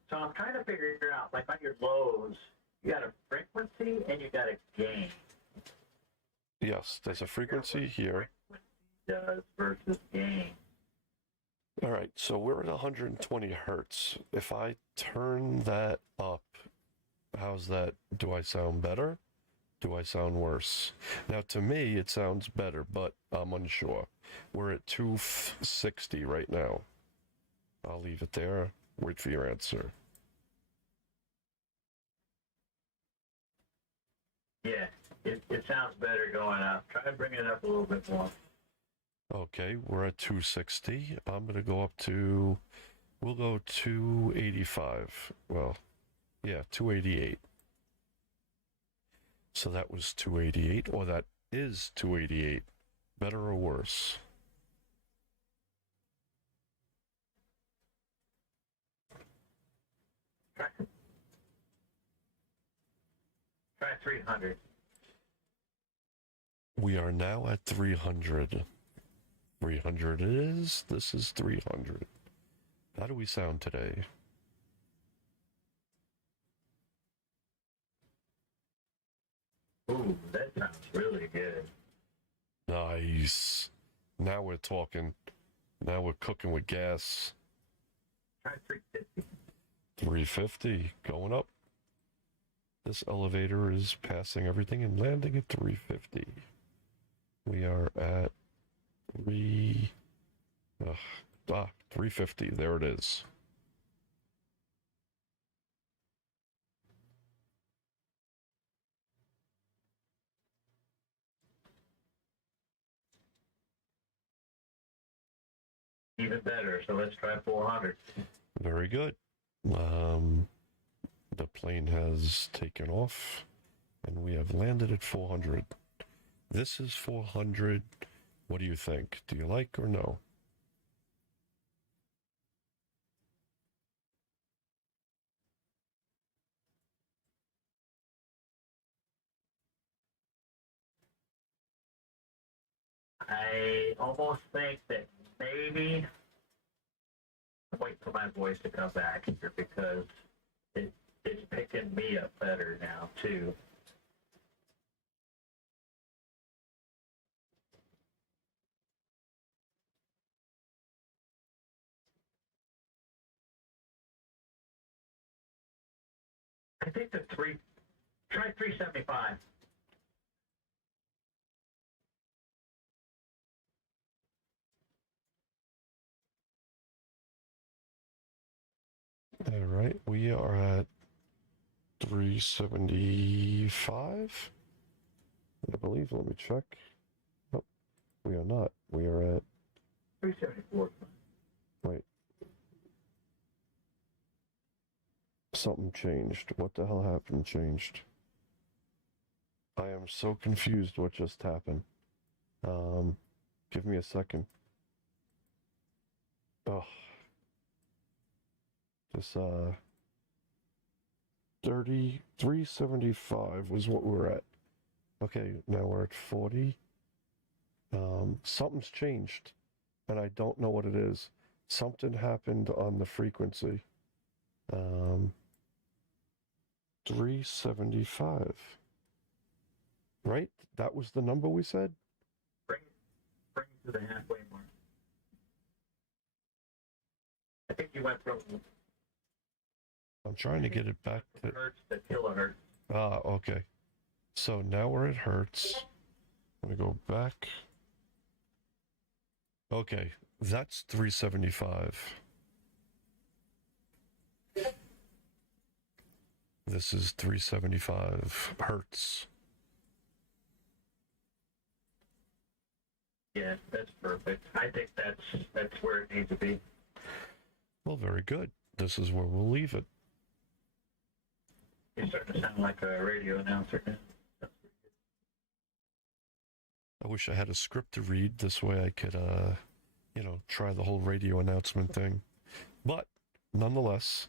So I'm trying to figure out, like on your lows, you got a frequency and you got a gain. Yes, there's a frequency here. Does versus gain. All right, so we're at 120 hertz. If I turn that up, how's that? Do I sound better? Do I sound worse? Now, to me, it sounds better, but I'm unsure. We're at 260 right now. I'll leave it there. Wait for your answer. Yeah, it sounds better going up. Try to bring it up a little bit more. Okay, we're at 260. I'm going to go up to, we'll go 285. Well, yeah, 288. So that was 288, or that is 288. Better or worse? Try 300. We are now at 300. 300 it is. This is 300. How do we sound today? Ooh, that sounds really good. Nice. Now we're talking. Now we're cooking with gas. Try 350. 350. Going up. This elevator is passing everything and landing at 350. We are at 350. There it is. Even better. So let's try 400. Very good. The plane has taken off, and we have landed at 400. This is 400. What do you think? Do you like or no? I almost think that maybe I'm waiting for my voice to come back here because it's picking me up better now too. I think try 375. All right, we are at 375, I believe. Let me check. Nope, we are not. We are at 374. Wait. Something changed. What the hell happened? Changed. I am so confused what just happened. Give me a second. Oh. This, 375 was what we're at. Okay, now we're at 40. Something's changed, and I don't know what it is. Something happened on the frequency. 375. Right? That was the number we said? Bring it to the halfway mark. I think you went from I'm trying to get it back to hertz to kilohertz. Ah, okay. So now we're at hertz. I'm gonna go back. Okay, that's 375. This is 375 hertz. Yeah, that's perfect. I think that's where it needs to be. Well, very good. This is where we'll leave it. You're starting to sound like a radio announcer now. I wish I had a script to read. This way I could, try the whole radio announcement thing. But, nonetheless,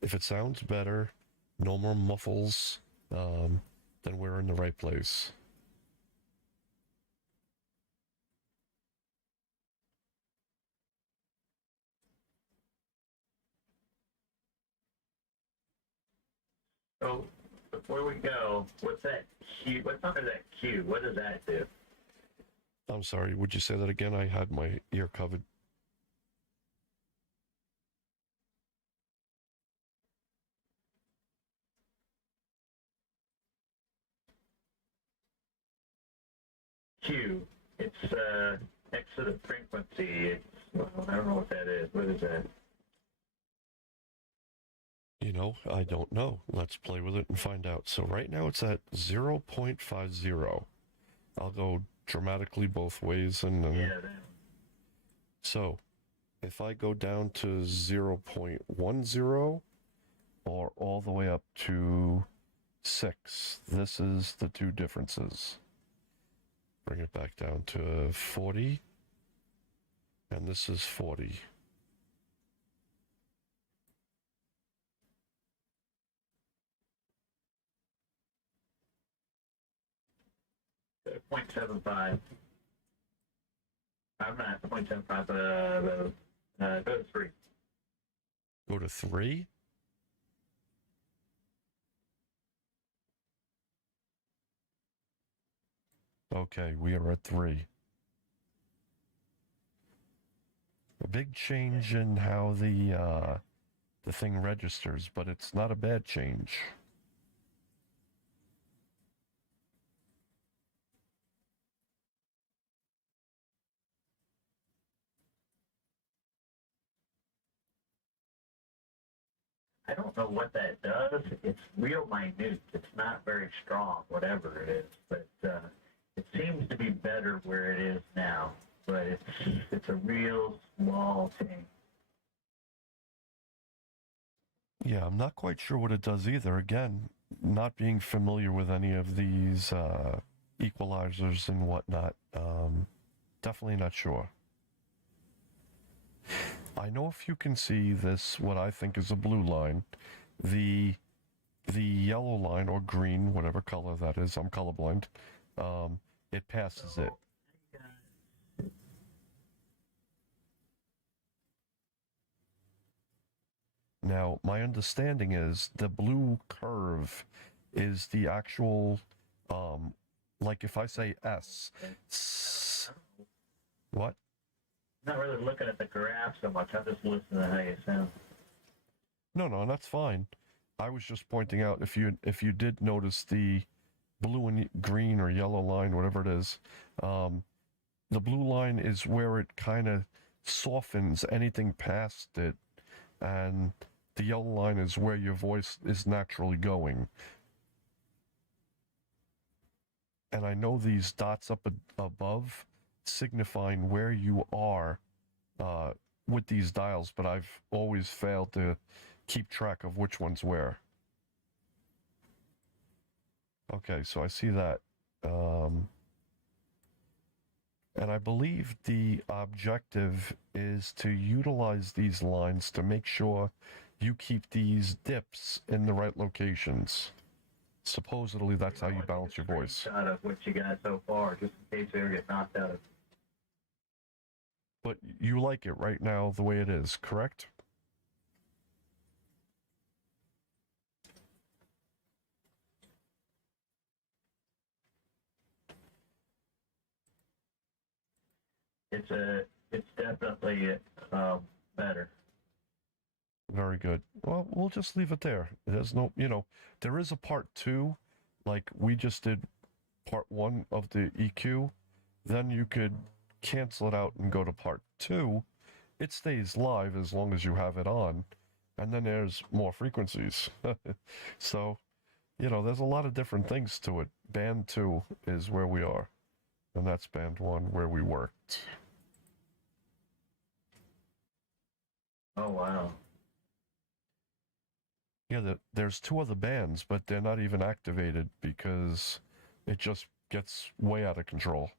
if it sounds better, no more muffles, then we're in the right place. So, before we go, what's that Q? What's under that Q? What does that do? I'm sorry, would you say that again? I had my ear covered. Q. It's next to the frequency. It's, I don't know what that is. What is that? I don't know. Let's play with it and find out. So right now it's at 0.50. I'll go dramatically both ways and then... Yeah. So, if I go down to 0.10 or all the way up to 6, this is the two differences. Bring it back down to 40, and this is 40. .75. I'm not 0.75. Go to 3. Go to 3? Okay, we are at 3. A big change in how the thing registers, but it's not a bad change. I don't know what that does. It's real minute. It's not very strong, whatever it is. But it seems to be better where it is now. But it's a real small thing. Yeah, I'm not quite sure what it does either. Again, not being familiar with any of these equalizers and whatnot. Definitely not sure. I know if you can see this, what I think is a blue line, the yellow line or green, whatever color that is, I'm colorblind, it passes it. Now, my understanding is the blue curve is the actual, like if I say S, what? I'm not really looking at the graph so much. I'm just listening to how you sound. No, that's fine. I was just pointing out if you did notice the blue and green or yellow line, whatever it is, the blue line is where it kind of softens anything past it, and the yellow line is where your voice is naturally going. And I know these dots up above signifying where you are with these dials, but I've always failed to keep track of which one's where. Okay, so I see that. And I believe the objective is to utilize these lines to make sure you keep these dips in the right locations. Supposedly, that's how you balance your voice. Out of what you got so far, just in case you ever get knocked out of. But you like it right now the way it is, correct? It's definitely better. Very good. Well, we'll just leave it there. There's no, there is a part 2, like we just did part 1 of the EQ. Then you could cancel it out and go to part 2. It stays live as long as you have it on, and then there's more frequencies. So, there's a lot of different things to it. Band 2 is where we are, and that's band 1 where we worked. Oh, wow. Yeah, there's 2 other bands, but they're not even activated because it just gets way out of control.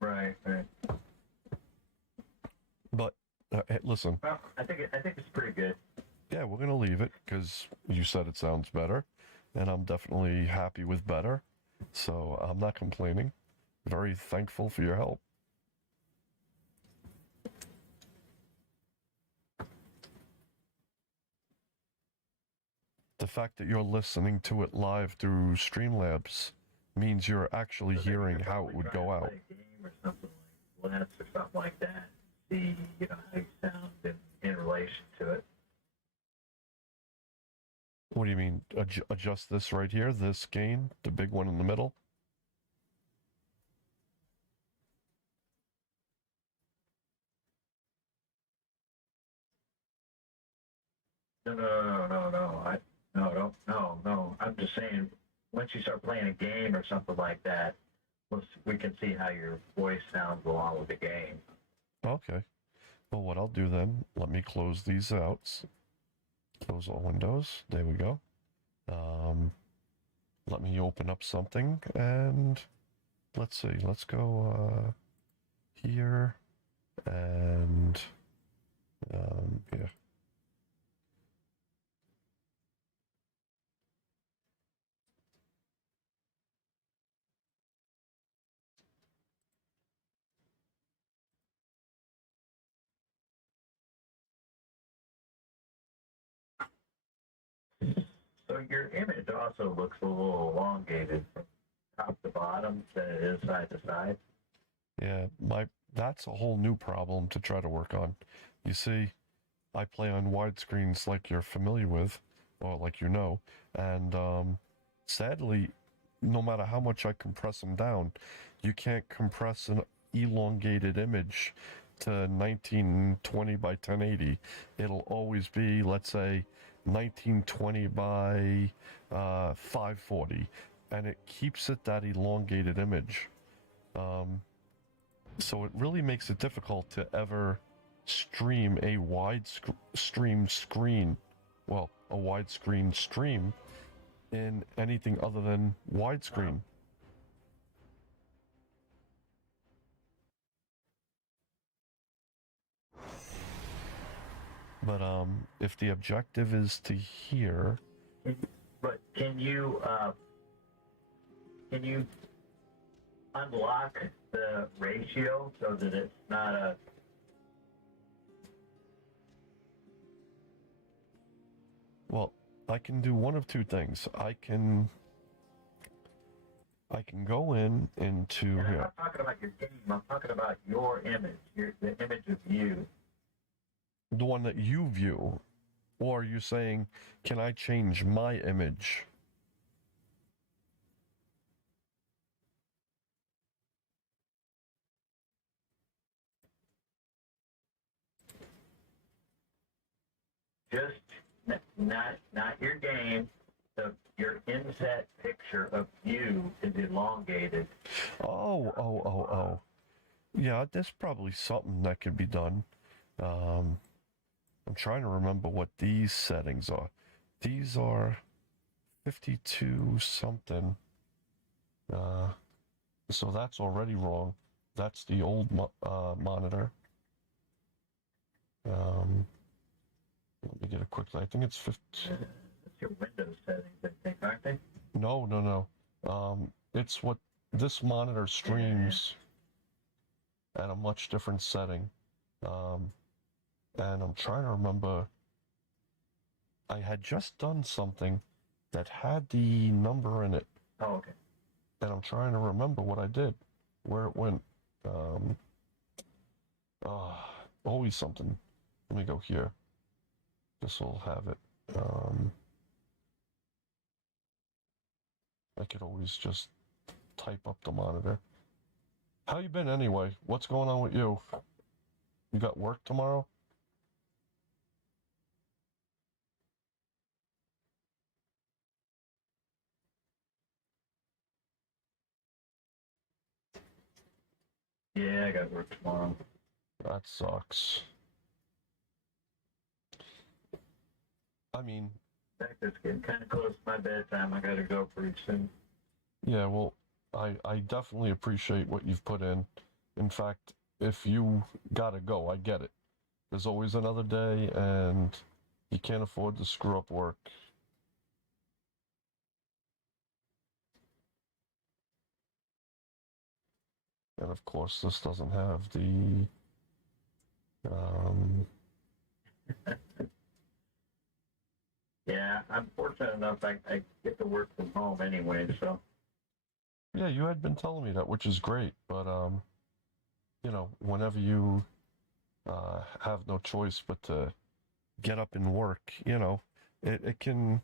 Right. But hey, listen. Well, I think it's pretty good. Yeah, we're gonna leave it because you said it sounds better, and I'm definitely happy with better. So I'm not complaining. Very thankful for your help. The fact that you're listening to it live through Streamlabs means you're actually hearing how it would go out. Or something like Lens or something like that. See, how you sound in relation to it. What do you mean? Adjust this right here, this gain, the big one in the middle? No. I'm just saying, once you start playing a game or something like that, we can see how your voice sounds along with the game. Okay. Well, what I'll do then, let me close these out. Close all windows. There we go. Let me open up something, and let's see. Let's go here, and here. So your image also looks a little elongated from top to bottom than it is side to side. Yeah, that's a whole new problem to try to work on. You see, I play on widescreens like you're familiar with, or like and sadly, no matter how much I compress them down, you can't compress an elongated image to 1920 by 1080. It'll always be, let's say, 1920 by 540, and it keeps it that elongated image. So it really makes it difficult to ever stream a widescreen screen, well, a widescreen stream in anything other than widescreen. But if the objective is to hear, But can you unlock the ratio so that it's not a? well, I can do one of two things. I can go into And I'm here. not talking about your game. I'm talking about your image, the image of you. The one that you view, or are you saying, can I change my image? Just not your game. Your inset picture of you is elongated. Oh. Yeah, there's probably something that could be done. I'm trying to remember what these settings are. These are 52 something. So that's already wrong. That's the old monitor. Let me get a quick. I think it's 50. That's your Windows settings, I think, aren't they? No. It's what this monitor streams at a much different setting. And I'm trying to remember. I had just done something that had the number in it. Oh, okay. And I'm trying to remember what I did, where it went. Always something. Let me go here. This will have it. I could always just type up the monitor. How you been anyway? What's going on with you? You got work tomorrow? Yeah, I got work tomorrow. That sucks. I mean, In fact, it's getting kind of close to my bedtime. I gotta go pretty soon. yeah, well, I definitely appreciate what you've put in. In fact, if you gotta go, I get it. There's always another day, and you can't afford to screw up work. And of course, this doesn't have the Yeah, I'm fortunate enough I get to work from home anyway, so. Yeah, you had been telling me that, which is great, but whenever you have no choice but to get up and work, it can.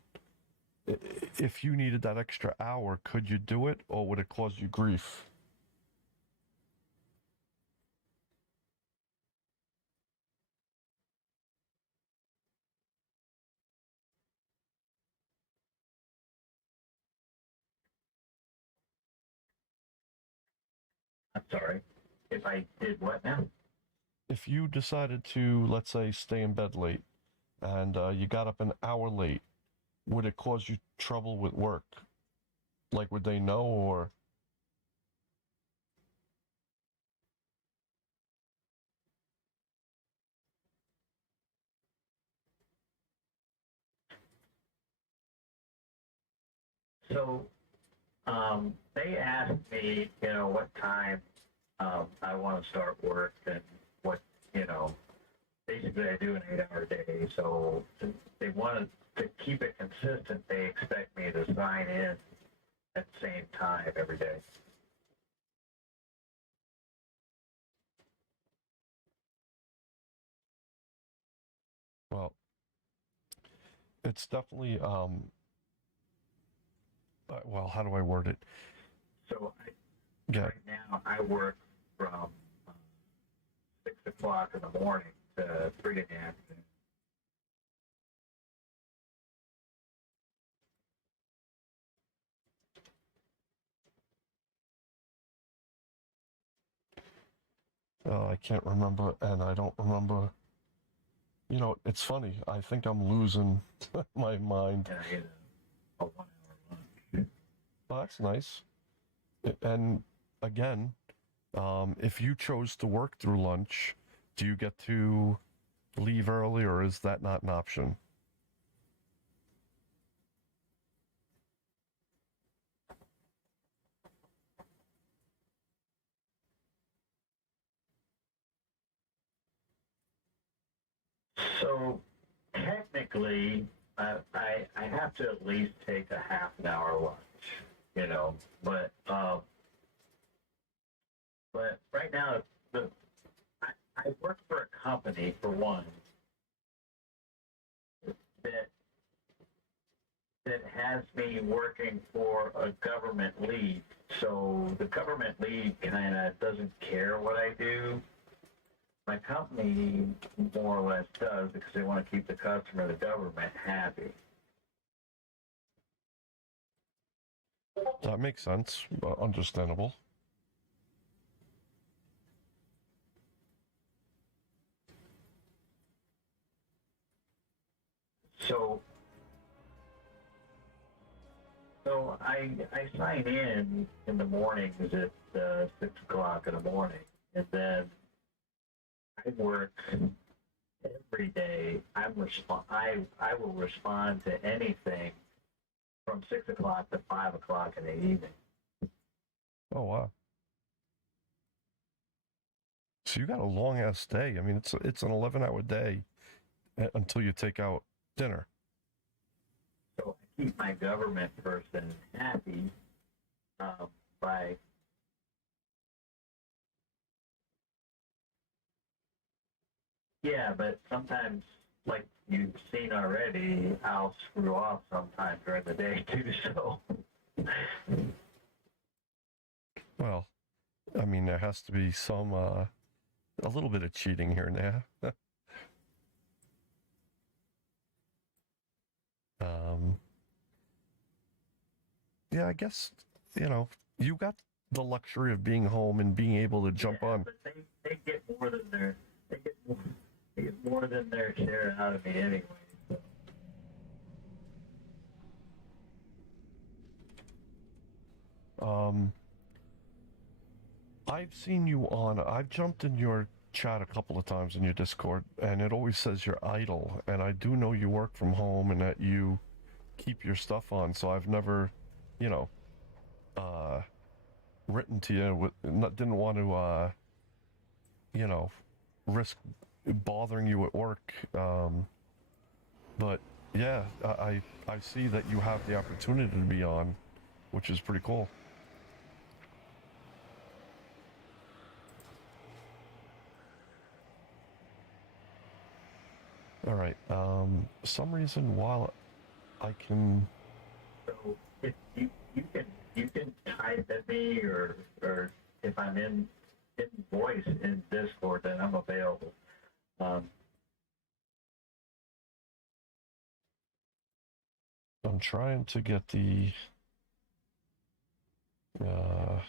If you needed that extra hour, could you do it, or would it cause you grief? I'm sorry. If I did what now? If you decided to, let's say, stay in bed late, and you got up an hour late, would it cause you trouble with work? Like, would they know, or? So, they asked me, what time I want to start work and what, basically I do an 8-hour day. So since they wanted to keep it consistent, they expect me to sign in at the same time every day. Well, it's definitely Well, how do I word it? So Yeah. right now I work from 6 o'clock in the morning to 3 in the afternoon. I can't remember, and I don't remember. You know, it's funny. I think I'm losing my mind. And I get a 1 hour lunch. Oh, that's nice. And again, if you chose to work through lunch, do you get to leave early, or is that not an option? So technically, I have to at least take a half an hour lunch, you know. But right now, I work for a company, for one, that has me working for a government lead. So the government lead kind of doesn't care what I do. My company more or less does, because they want to keep the customer, the government, happy. That makes sense. Understandable. So I sign in the mornings at 6 o'clock in the morning, and then I work every day. I will respond to anything from 6 o'clock to 5 o'clock in the evening. Oh wow. So you got a long ass day. I mean, it's an 11-hour day until you take out dinner. So I keep my government person happy by but sometimes, like you've seen already, I'll screw off sometime during the day too. So Well, I mean, there has to be some a little bit of cheating here and there. Yeah, I guess, you know, you got the luxury of being home and being able to jump on. But they get more than their share out of me anyway. So. I've seen you on. I've jumped in your chat a couple of times in your Discord, and it always says you're idle. And I do know you work from home and that you keep your stuff on. So I've never, you know, written to you. Didn't want to, you know, risk bothering you at work. But yeah, I see that you have the opportunity to be on, which is pretty cool. All right. Some reason while I can. So if you can type at me, or if I'm in voice in Discord, then I'm available. I'm trying to get the. Well,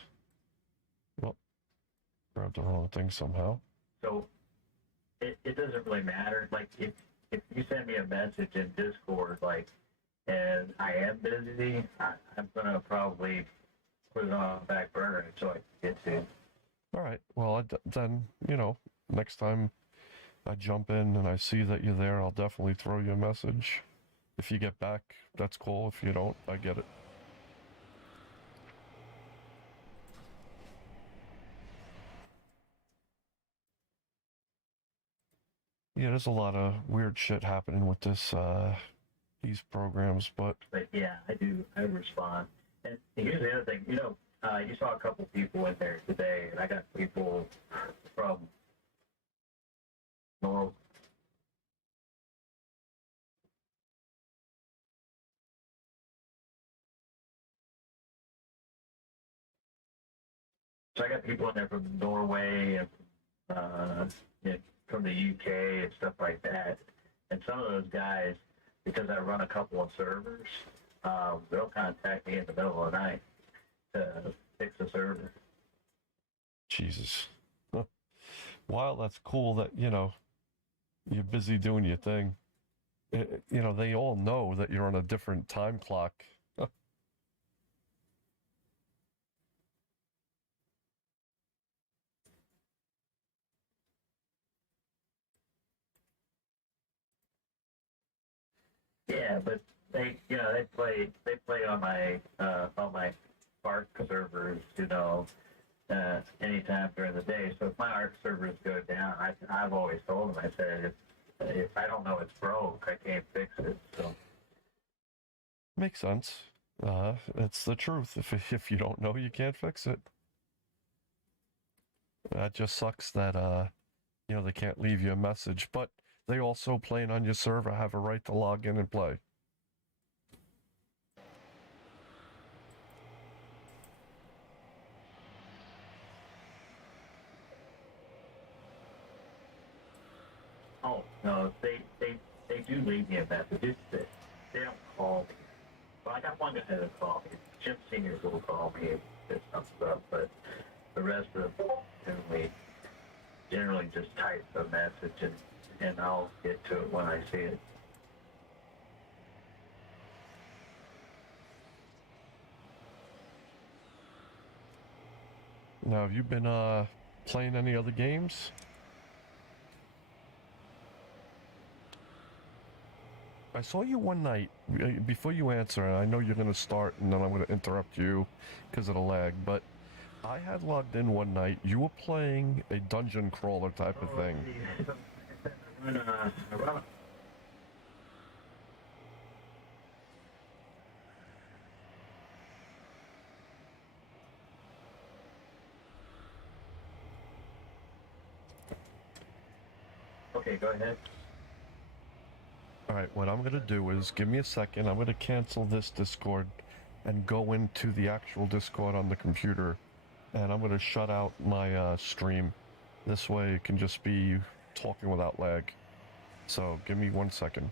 grabbed the wrong thing somehow. So it doesn't really matter. Like if you send me a message in Discord, like, and I am busy, I'm gonna probably put it on the back burner until I get to. All right. Well, then, you know, next time I jump in and I see that you're there, I'll definitely throw you a message. If you get back, that's cool. If you don't, I get it. Yeah, there's a lot of weird shit happening with these programs, but yeah, I respond. And here's the other thing, you know, you saw a couple people in there today, and I got people from North. So I got people in there from Norway and from the UK and stuff like that. And some of those guys, because I run a couple of servers, they'll contact me in the middle of the night to fix a server. Jesus. While that's cool that, you're busy doing your thing, they all know that you're on a different time clock. Yeah, but they play on my ARC servers, anytime during the day. So if my ARC servers go down, I've always told them, I said, if I don't know it's broke, I can't fix it. So Makes sense. It's the truth. If you don't know, you can't fix it. That just sucks that they can't leave you a message, but they also, playing on your server, have a right to log in and play. oh no, they do leave me a message. It's that they don't call me. Well, I got one guy that'll call me. Jim Senior will call me if some stuff, but the rest of them generally just type a message and I'll get to it when I see it. Now, have you been playing any other games? I saw you one night, before you answer, and I know you're going to start, and then I'm going to interrupt you because of the lag, but I had logged in one night. You were playing a dungeon crawler type of thing. Okay, go ahead. Alright, what I'm going to do is, give me a second, I'm going to cancel this Discord and go into the actual Discord on the computer, and I'm going to shut out my stream. This way it can just be talking without lag. So, give me 1 second.